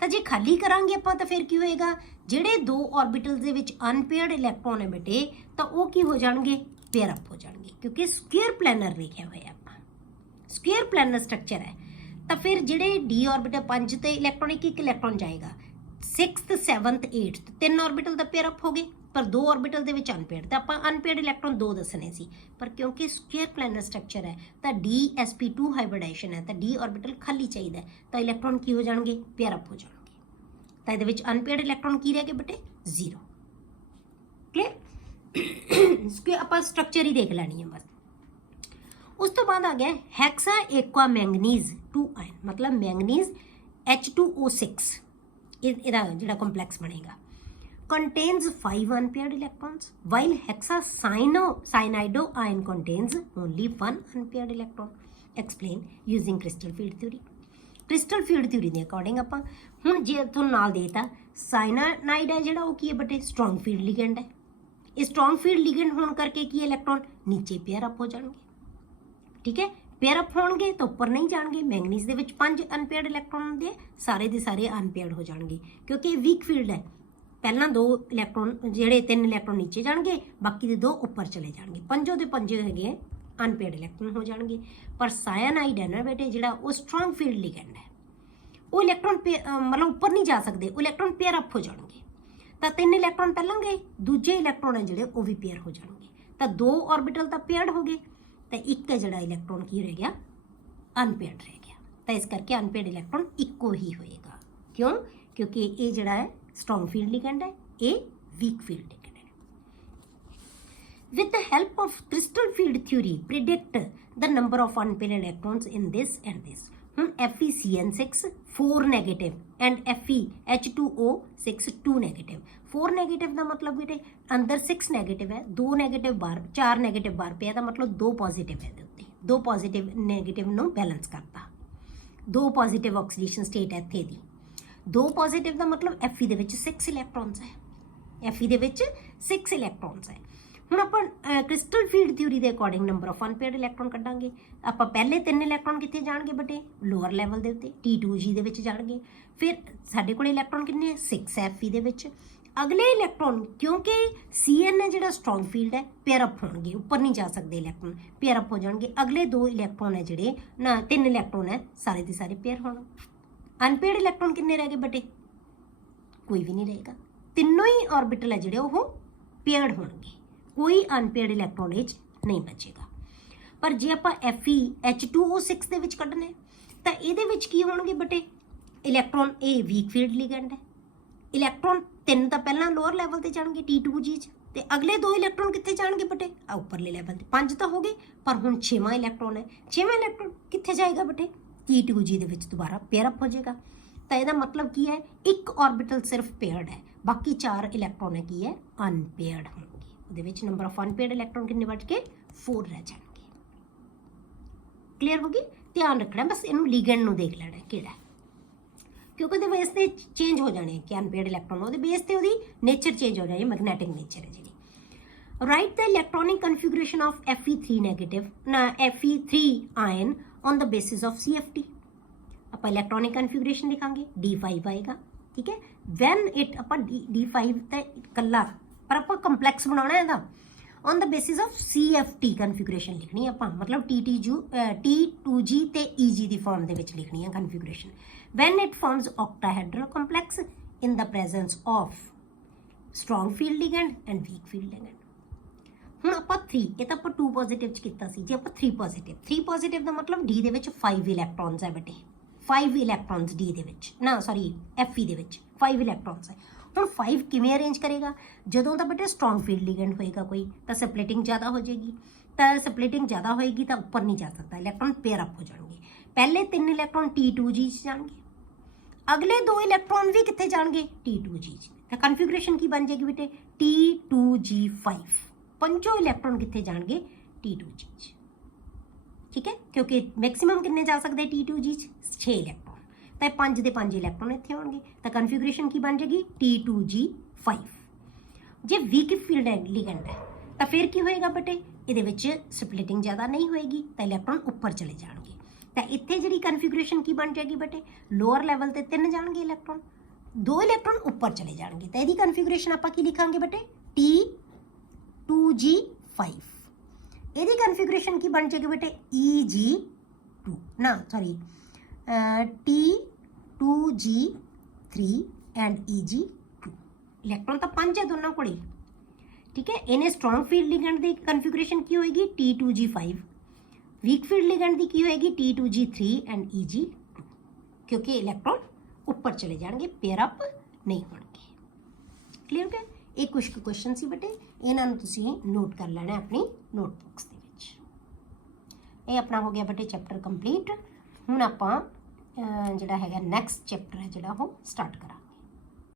ਤਾਂ ਜੇ ਖਾਲੀ ਕਰਾਂਗੇ ਆਪਾਂ ਤਾਂ ਫਿਰ ਕੀ ਹੋਏਗਾ, ਜਿਹੜੇ 2 ਆਰਬਿਟਲਸ ਦੇ ਵਿੱਚ ਅਨਪੇਅਰਡ ਇਲੈਕਟ੍ਰੋਨ ਹੈ ਬੇਟੇ, ਤਾਂ ਉਹ ਕੀ ਹੋ ਜਾਣਗੇ, ਪੇਅਰ ਅਪ ਹੋ ਜਾਣਗੇ, ਕਿਉਂਕਿ ਸਕੁਅਰ ਪਲੈਨਰ ਲਿਖਿਆ ਹੋਇਆ ਆਪਾਂ, ਸਕੁਅਰ ਪਲੈਨਰ ਸਟਰਕਚਰ ਹੈ। ਤਾਂ ਫਿਰ ਜਿਹੜੇ ਡੀ ਆਰਬਿਟਲ 5 ਤੇ ਇਲੈਕਟ੍ਰੋਨ ਇੱਕ ਇਲੈਕਟ੍ਰੋਨ ਜਾਏਗਾ, 6th 7th 8th 3 ਆਰਬਿਟਲ ਦਾ ਪੇਅਰ ਅਪ ਹੋ ਗਏ, ਪਰ 2 ਆਰਬਿਟਲ ਦੇ ਵਿੱਚ ਅਨਪੇਅਰਡ। ਤਾਂ ਆਪਾਂ ਅਨਪੇਅਰਡ ਇਲੈਕਟ੍ਰੋਨ 2 ਦੱਸਣੇ ਸੀ, ਪਰ ਕਿਉਂਕਿ ਸਕੁਅਰ ਪਲੈਨਰ ਸਟਰਕਚਰ ਹੈ ਤਾਂ DsP2 ਹਾਈਬ੍ਰਿਡਾਈਜੇਸ਼ਨ ਹੈ, ਤਾਂ ਡੀ ਆਰਬਿਟਲ ਖਾਲੀ ਚਾਹੀਦਾ, ਤਾਂ ਇਲੈਕਟ੍ਰੋਨ ਕੀ ਹੋ ਜਾਣਗੇ, ਪੇਅਰ ਅਪ ਹੋ ਜਾਣਗੇ। ਤਾਂ ਇਹਦੇ ਵਿੱਚ ਅਨਪੇਅਰਡ ਇਲੈਕਟ੍ਰੋਨ ਕੀ ਰਹਿ ਗਏ ਬੇਟੇ, 0। ਕਲੀਅਰ। ਆਪਾਂ ਸਟਰਕਚਰ ਹੀ ਦੇਖ ਲੈਣੀ ਹੈ ਬਸ। ਉਸ ਤੋਂ ਬਾਅਦ ਆ ਗਿਆ ਹੈਕਸਾ ਐਕਵਾ ਮੈਂਗਨੀਜ਼ 2 ਆਇਨ, ਮਤਲਬ ਮੈਂਗਨੀਜ਼ H2O6, ਇਹਦਾ ਜਿਹੜਾ ਕੰਪਲੈਕਸ ਬਣੇਗਾ, contains 5 unpaired electrons, while hexacyanide ion contains only 1 unpaired electron. Explain using crystal field theory. Crystal field theory ਦੇ ਅਕੋਰਡਿੰਗ ਆਪਾਂ ਹੁਣ ਜੇ ਤੁਹਾਨੂੰ ਨਾਲ ਦੇਤਾ ਸਾਇਨਾਨਾਈਡ ਹੈ ਜਿਹੜਾ, ਉਹ ਕੀ ਹੈ ਬੇਟੇ, ਸਟਰੋਂਗ ਫੀਲਡ ਲਿਗੈਂਡ ਹੈ। ਇਹ ਸਟਰੋਂਗ ਫੀਲਡ ਲਿਗੈਂਡ ਹੋਣ ਕਰਕੇ ਕੀ ਇਲੈਕਟ੍ਰੋਨ ਨੀਚੇ ਪੇਅਰ ਅਪ ਹੋ ਜਾਣਗੇ। ਠੀਕ ਹੈ, ਪੇਅਰ ਅਪ ਹੋਣਗੇ ਤਾਂ ਉੱਪਰ ਨਹੀਂ ਜਾਣਗੇ। ਮੈਂਗਨੀਜ਼ ਦੇ ਵਿੱਚ 5 ਅਨਪੇਅਰਡ ਇਲੈਕਟ੍ਰੋਨ ਹੁੰਦੇ, ਸਾਰੇ ਦੇ ਸਾਰੇ ਅਨਪੇਅਰਡ ਹੋ ਜਾਣਗੇ, ਕਿਉਂਕਿ ਇਹ ਵੀਕ ਫੀਲਡ ਹੈ। ਪਹਿਲਾਂ 2 ਇਲੈਕਟ੍ਰੋਨ, ਜਿਹੜੇ 3 ਇਲੈਕਟ੍ਰੋਨ ਨੀਚੇ ਜਾਣਗੇ, ਬਾਕੀ ਦੇ 2 ਉੱਪਰ ਚਲੇ ਜਾਣਗੇ। 5 ਦੇ 5 ਹੈਗੇ ਅਨਪੇਅਰਡ ਇਲੈਕਟ੍ਰੋਨ ਹੋ ਜਾਣਗੇ। ਪਰ ਸਾਇਨਾਈਡ ਹੈ ਨਾ ਬੇਟੇ ਜਿਹੜਾ, ਉਹ ਸਟਰੋਂਗ ਫੀਲਡ ਲਿਗੈਂਡ ਹੈ, ਉਹ ਇਲੈਕਟ੍ਰੋਨ ਮਤਲਬ ਉੱਪਰ ਨਹੀਂ ਜਾ ਸਕਦੇ, ਉਹ ਇਲੈਕਟ੍ਰੋਨ ਪੇਅਰ ਅਪ ਹੋ ਜਾਣਗੇ। ਤਾਂ 3 ਇਲੈਕਟ੍ਰੋਨ ਪਹਿਲਾਂ ਗਏ, ਦੂਜੇ ਇਲੈਕਟ੍ਰੋਨ ਹੈ ਜਿਹੜੇ ਉਹ ਵੀ ਪੇਅਰ ਹੋ ਜਾਣਗੇ। ਤਾਂ 2 ਆਰਬਿਟਲ ਤਾਂ ਪੇਅਰਡ ਹੋ ਗਏ, ਤਾਂ ਇੱਕ ਹੈ ਜਿਹੜਾ ਇਲੈਕਟ੍ਰੋਨ ਕੀ ਰਹਿ ਗਿਆ, ਅਨਪੇਅਰਡ ਰਹਿ ਗਿਆ। ਤਾਂ ਇਸ ਕਰਕੇ ਅਨਪੇਅਰਡ ਇਲੈਕਟ੍ਰੋਨ ਇੱਕੋ ਹੀ ਹੋਏਗਾ। ਕਿਉਂ, ਕਿਉਂਕਿ ਇਹ ਜਿਹੜਾ ਹੈ ਸਟਰੋਂਗ ਫੀਲਡ ਲਿਗੈਂਡ ਹੈ, ਇਹ ਵੀਕ ਫੀਲਡ ਲਿਗੈਂਡ ਹੈ। With the help of crystal field theory, predict the number of unpaired electrons in this and this. ਹੁਣ FeCN6 4 negative and FeH2O6 2 negative. 4 negative ਦਾ ਮਤਲਬ ਬੇਟੇ ਅੰਦਰ 6 negative ਹੈ, 2 negative ਬਾਹਰ, 4 negative ਬਾਹਰ ਪਿਆ, ਦਾ ਮਤਲਬ 2 positive ਹੈ ਇਹਦੇ ਉੱਤੇ। 2 positive negative ਨੂੰ ਬੈਲੈਂਸ ਕਰਤਾ, 2 positive ਆਕਸੀਡੇਸ਼ਨ ਸਟੇਟ ਹੈ ਇੱਥੇ ਦੀ। 2 positive ਦਾ ਮਤਲਬ Fe ਦੇ ਵਿੱਚ 6 ਇਲੈਕਟ੍ਰੋਨਸ ਹੈ, Fe ਦੇ ਵਿੱਚ 6 ਇਲੈਕਟ੍ਰੋਨਸ ਹੈ। ਹੁਣ ਆਪਾਂ ਕ੍ਰਿਸਟਲ ਫੀਲਡ ਥਿਊਰੀ ਦੇ according number of unpaired electron ਕੱਢਾਂਗੇ। ਆਪਾਂ ਪਹਿਲੇ 3 ਇਲੈਕਟ੍ਰੋਨ ਕਿੱਥੇ ਜਾਣਗੇ ਬੇਟੇ, ਲੋਅਰ ਲੈਵਲ ਦੇ ਉੱਤੇ T2G ਦੇ ਵਿੱਚ ਜਾਣਗੇ। ਫਿਰ ਸਾਡੇ ਕੋਲ ਇਲੈਕਟ੍ਰੋਨ ਕਿੰਨੇ ਹੈ, 6 Fe ਦੇ ਵਿੱਚ। ਅਗਲੇ ਇਲੈਕਟ੍ਰੋਨ, ਕਿਉਂਕਿ Cn ਹੈ ਜਿਹੜਾ ਸਟਰੋਂਗ ਫੀਲਡ ਹੈ, ਪੇਅਰ ਅਪ ਹੋਣਗੇ, ਉੱਪਰ ਨਹੀਂ ਜਾ ਸਕਦੇ ਇਲੈਕਟ੍ਰੋਨ, ਪੇਅਰ ਅਪ ਹੋ ਜਾਣਗੇ। ਅਗਲੇ 2 ਇਲੈਕਟ੍ਰੋਨ ਹੈ ਜਿਹੜੇ ਨਾ 3 ਇਲੈਕਟ੍ਰੋਨ ਹੈ, ਸਾਰੇ ਦੇ ਸਾਰੇ ਪੇਅਰ ਹੋਣ। ਅਨਪੇਅਰਡ ਇਲੈਕਟ੍ਰੋਨ ਕਿੰਨੇ ਰਹਿ ਗਏ ਬੇਟੇ, ਕੋਈ ਵੀ ਨਹੀਂ ਰਹੇਗਾ। ਤਿੰਨੋਂ ਹੀ ਆਰਬਿਟਲ ਹੈ ਜਿਹੜੇ ਉਹ ਪੇਅਰਡ ਹੋਣਗੇ, ਕੋਈ ਅਨਪੇਅਰਡ ਇਲੈਕਟ੍ਰੋਨ ਇਹ 'ਚ ਨਹੀਂ ਬਚੇਗਾ। ਪਰ ਜੇ ਆਪਾਂ FeH2O6 ਦੇ ਵਿੱਚ ਕੱਢਣੇ ਤਾਂ ਇਹਦੇ ਵਿੱਚ ਕੀ ਹੋਣਗੇ ਬੇਟੇ, ਇਲੈਕਟ੍ਰੋਨ, ਇਹ ਵੀਕ ਫੀਲਡ ਲਿਗੈਂਡ ਹੈ। ਇਲੈਕਟ੍ਰੋਨ 3 ਤਾਂ ਪਹਿਲਾਂ ਲੋਅਰ ਲੈਵਲ ਤੇ ਜਾਣਗੇ T2G 'ਚ, ਤੇ ਅਗਲੇ 2 ਇਲੈਕਟ੍ਰੋਨ ਕਿੱਥੇ ਜਾਣਗੇ ਬੇਟੇ, ਉੱਪਰਲੇ ਲੈਵਲ ਤੇ। 5 ਤਾਂ ਹੋ ਗਏ, ਪਰ ਹੁਣ 6ਵਾਂ ਇਲੈਕਟ੍ਰੋਨ ਹੈ, 6ਵਾਂ ਇਲੈਕਟ੍ਰੋਨ ਕਿੱਥੇ ਜਾਏਗਾ ਬੇਟੇ, T2G ਦੇ ਵਿੱਚ ਦੁਬਾਰਾ ਪੇਅਰ ਅਪ ਹੋ ਜਾਏਗਾ। ਤਾਂ ਇਹਦਾ ਮਤਲਬ ਕੀ ਹੈ, ਇੱਕ ਆਰਬਿਟਲ ਸਿਰਫ ਪੇਅਰਡ ਹੈ, ਬਾਕੀ 4 ਇਲੈਕਟ੍ਰੋਨ ਹੈ ਕੀ ਹੈ, ਅਨਪੇਅਰਡ ਹੋਣਗੇ। ਉਹਦੇ ਵਿੱਚ ਨੰਬਰ ਆਫ ਅਨਪੇਅਰਡ ਇਲੈਕਟ੍ਰੋਨ ਕਿੰਨੇ ਬਚ ਕੇ 4 ਰਹਿ ਜਾਣਗੇ। ਕਲੀਅਰ ਹੋ ਗਈ। ਧਿਆਨ ਰੱਖਣਾ ਬਸ, ਇਹਨੂੰ ਲਿਗੈਂਡ ਨੂੰ ਦੇਖ ਲੈਣਾ ਕਿਹੜਾ, ਕਿਉਂਕਿ ਉਹਦੇ ਬੇਸ ਤੇ ਚੇਂਜ ਹੋ ਜਾਣੇ ਕਿ ਅਨਪੇਅਰਡ ਇਲੈਕਟ੍ਰੋਨ, ਉਹਦੇ ਬੇਸ ਤੇ ਉਹਦੀ ਨੇਚਰ ਚੇਂਜ ਹੋ ਜਾਣੀ, ਮੈਗਨੈਟਿਕ ਨੇਚਰ ਹੈ ਜਿਹੜੀ। Write the electronic configuration of Fe3 negative Fe3 ion on the basis of CFT। ਆਪਾਂ ਇਲੈਕਟ੍ਰੋਨਿਕ ਕਨਫਿਗੂਰੇਸ਼ਨ ਲਿਖਾਂਗੇ, D5 ਆਏਗਾ। ਠੀਕ ਹੈ, ਵੈਨ ਇਟ ਆਪਾਂ D5 ਤਾਂ ਇਕੱਲਾ, ਪਰ ਆਪਾਂ ਕੰਪਲੈਕਸ ਬਣਾਉਣਾ ਇਹਦਾ। On the basis of CFT configuration लिखनी है ਆਪਾਂ, मतलब T2G ਤੇ EG ਦੀ ਫਾਰਮ ਦੇ ਵਿੱਚ ਲਿਖਣੀ ਹੈ ਕਨਫਿਗਰੇਸ਼ਨ। when it forms octahedral complex in the presence of strong field ligand and weak field ligand। ਹੁਣ ਆਪਾਂ 3, ਇਹ ਤਾਂ ਆਪਾਂ 2 ਪੋਜ਼ਿਟਿਵ ਚ ਕੀਤਾ ਸੀ, ਜੇ ਆਪਾਂ 3 ਪੋਜ਼ਿਟਿਵ ਦਾ ਮਤਲਬ D ਦੇ ਵਿੱਚ 5 ਇਲੈਕਟ੍ਰੋਨਸ ਹੈ ਬੇਟੇ, 5 ਇਲੈਕਟ੍ਰੋਨਸ D ਦੇ ਵਿੱਚ, ਨਾ ਸੌਰੀ Fe ਦੇ ਵਿੱਚ 5 ਇਲੈਕਟ੍ਰੋਨਸ ਹੈ। ਹੁਣ 5 ਕਿਵੇਂ ਅਰੇਂਜ ਕਰੇਗਾ? ਜਦੋਂ ਤਾਂ ਬੇਟੇ ਸਟਰੋਂਗ ਫੀਲਡ ਲਿਗੈਂਡ ਹੋਏਗਾ ਕੋਈ, ਤਾਂ ਸਪਲਿਟਿੰਗ ਜ਼ਿਆਦਾ ਹੋ ਜਾਏਗੀ, ਤਾਂ ਸਪਲਿਟਿੰਗ ਜ਼ਿਆਦਾ ਹੋਏਗੀ ਤਾਂ ਉੱਪਰ ਨਹੀਂ ਜਾ ਸਕਦਾ, ਇਲੈਕਟ੍ਰੋਨ ਪੇਅਰ ਅਪ ਹੋ ਜਾਣਗੇ। ਪਹਿਲੇ 3 ਇਲੈਕਟ੍ਰੋਨ T2G 'ਚ ਜਾਣਗੇ, ਅਗਲੇ 2 ਇਲੈਕਟ੍ਰੋਨ ਵੀ ਕਿੱਥੇ ਜਾਣਗੇ? T2G 'ਚ। ਤਾਂ ਕਨਫਿਗਰੇਸ਼ਨ ਕੀ ਬਣ ਜਾਏਗੀ ਬੇਟੇ? T2G5। ਪੰਜੋਂ ਇਲੈਕਟ੍ਰੋਨ ਕਿੱਥੇ ਜਾਣਗੇ? T2G 'ਚ। ਠੀਕ ਹੈ, ਕਿਉਂਕਿ ਮੈਕਸਿਮਮ ਕਿੰਨੇ ਜਾ ਸਕਦੇ T2G 'ਚ? 6 ਇਲੈਕਟ੍ਰੋਨ, ਤਾਂ 5 ਦੇ 5 ਇਲੈਕਟ੍ਰੋਨ ਇੱਥੇ ਹੋਣਗੇ, ਤਾਂ ਕਨਫਿਗਰੇਸ਼ਨ ਕੀ ਬਣ ਜਾਏਗੀ? T2G5। ਜੇ ਵੀਕ ਫੀਲਡ ਲਿਗੈਂਡ ਹੈ ਤਾਂ ਫਿਰ ਕੀ ਹੋਏਗਾ ਬੇਟੇ? ਇਹਦੇ ਵਿੱਚ ਸਪਲਿਟਿੰਗ ਜ਼ਿਆਦਾ ਨਹੀਂ ਹੋਏਗੀ, ਤਾਂ ਇਲੈਕਟ੍ਰੋਨ ਉੱਪਰ ਚਲੇ ਜਾਣਗੇ। ਤਾਂ ਇੱਥੇ ਜਿਹੜੀ ਕਨਫਿਗਰੇਸ਼ਨ ਕੀ ਬਣ ਜਾਏਗੀ ਬੇਟੇ? ਲੋਅਰ ਲੈਵਲ ਤੇ 3 ਜਾਣਗੇ ਇਲੈਕਟ੍ਰੋਨ, 2 ਇਲੈਕਟ੍ਰੋਨ ਉੱਪਰ ਚਲੇ ਜਾਣਗੇ, ਤਾਂ ਇਹਦੀ ਕਨਫਿਗਰੇਸ਼ਨ ਆਪਾਂ ਕੀ ਲਿਖਾਂਗੇ ਬੇਟੇ? T2G5। ਇਹਦੀ ਕਨਫਿਗਰੇਸ਼ਨ ਕੀ ਬਣ ਜਾਏਗੀ ਬੇਟੇ? EG2, ਨਾ sorry T2G3 and EG2। Electron ਤਾਂ 5 ਹੈ ਦੋਨਾਂ ਕੋਲ ਹੀ, ਠੀਕ ਹੈ। ਇਹਨੇ ਸਟਰੋਂਗ ਫੀਲਡ ਲਿਗੈਂਡ ਦੀ ਕਨਫਿਗਰੇਸ਼ਨ ਕੀ ਹੋਏਗੀ? T2G5। ਵੀਕ ਫੀਲਡ ਲਿਗੈਂਡ ਦੀ ਕੀ ਹੋਏਗੀ? T2G3 ਐਂਡ EG2, ਕਿਉਂਕਿ ਇਲੈਕਟ੍ਰੋਨ ਉੱਪਰ ਚਲੇ ਜਾਣਗੇ, ਪੇਅਰ ਅਪ ਨਹੀਂ ਹੋਣਗੇ। ਕਲੀਅਰ ਹੈ? ਇਹ ਕੁਝ ਕੁਐਸਚਨ ਸੀ ਬੇਟੇ, ਇਹਨਾਂ ਨੂੰ ਤੁਸੀਂ ਨੋਟ ਕਰ ਲੈਣਾ ਆਪਣੀ ਨੋਟਬੁੱਕਸ ਦੇ ਵਿੱਚ। ਇਹ ਆਪਣਾ ਹੋ ਗਿਆ ਬੇਟੇ ਚੈਪਟਰ ਕੰਪਲੀਟ। ਹੁਣ ਆਪਾਂ ਜਿਹੜਾ ਹੈਗਾ ਨੈਕਸਟ ਚੈਪਟਰ ਹੈ ਜਿਹੜਾ ਉਹ ਸਟਾਰਟ ਕਰਾਂਗੇ।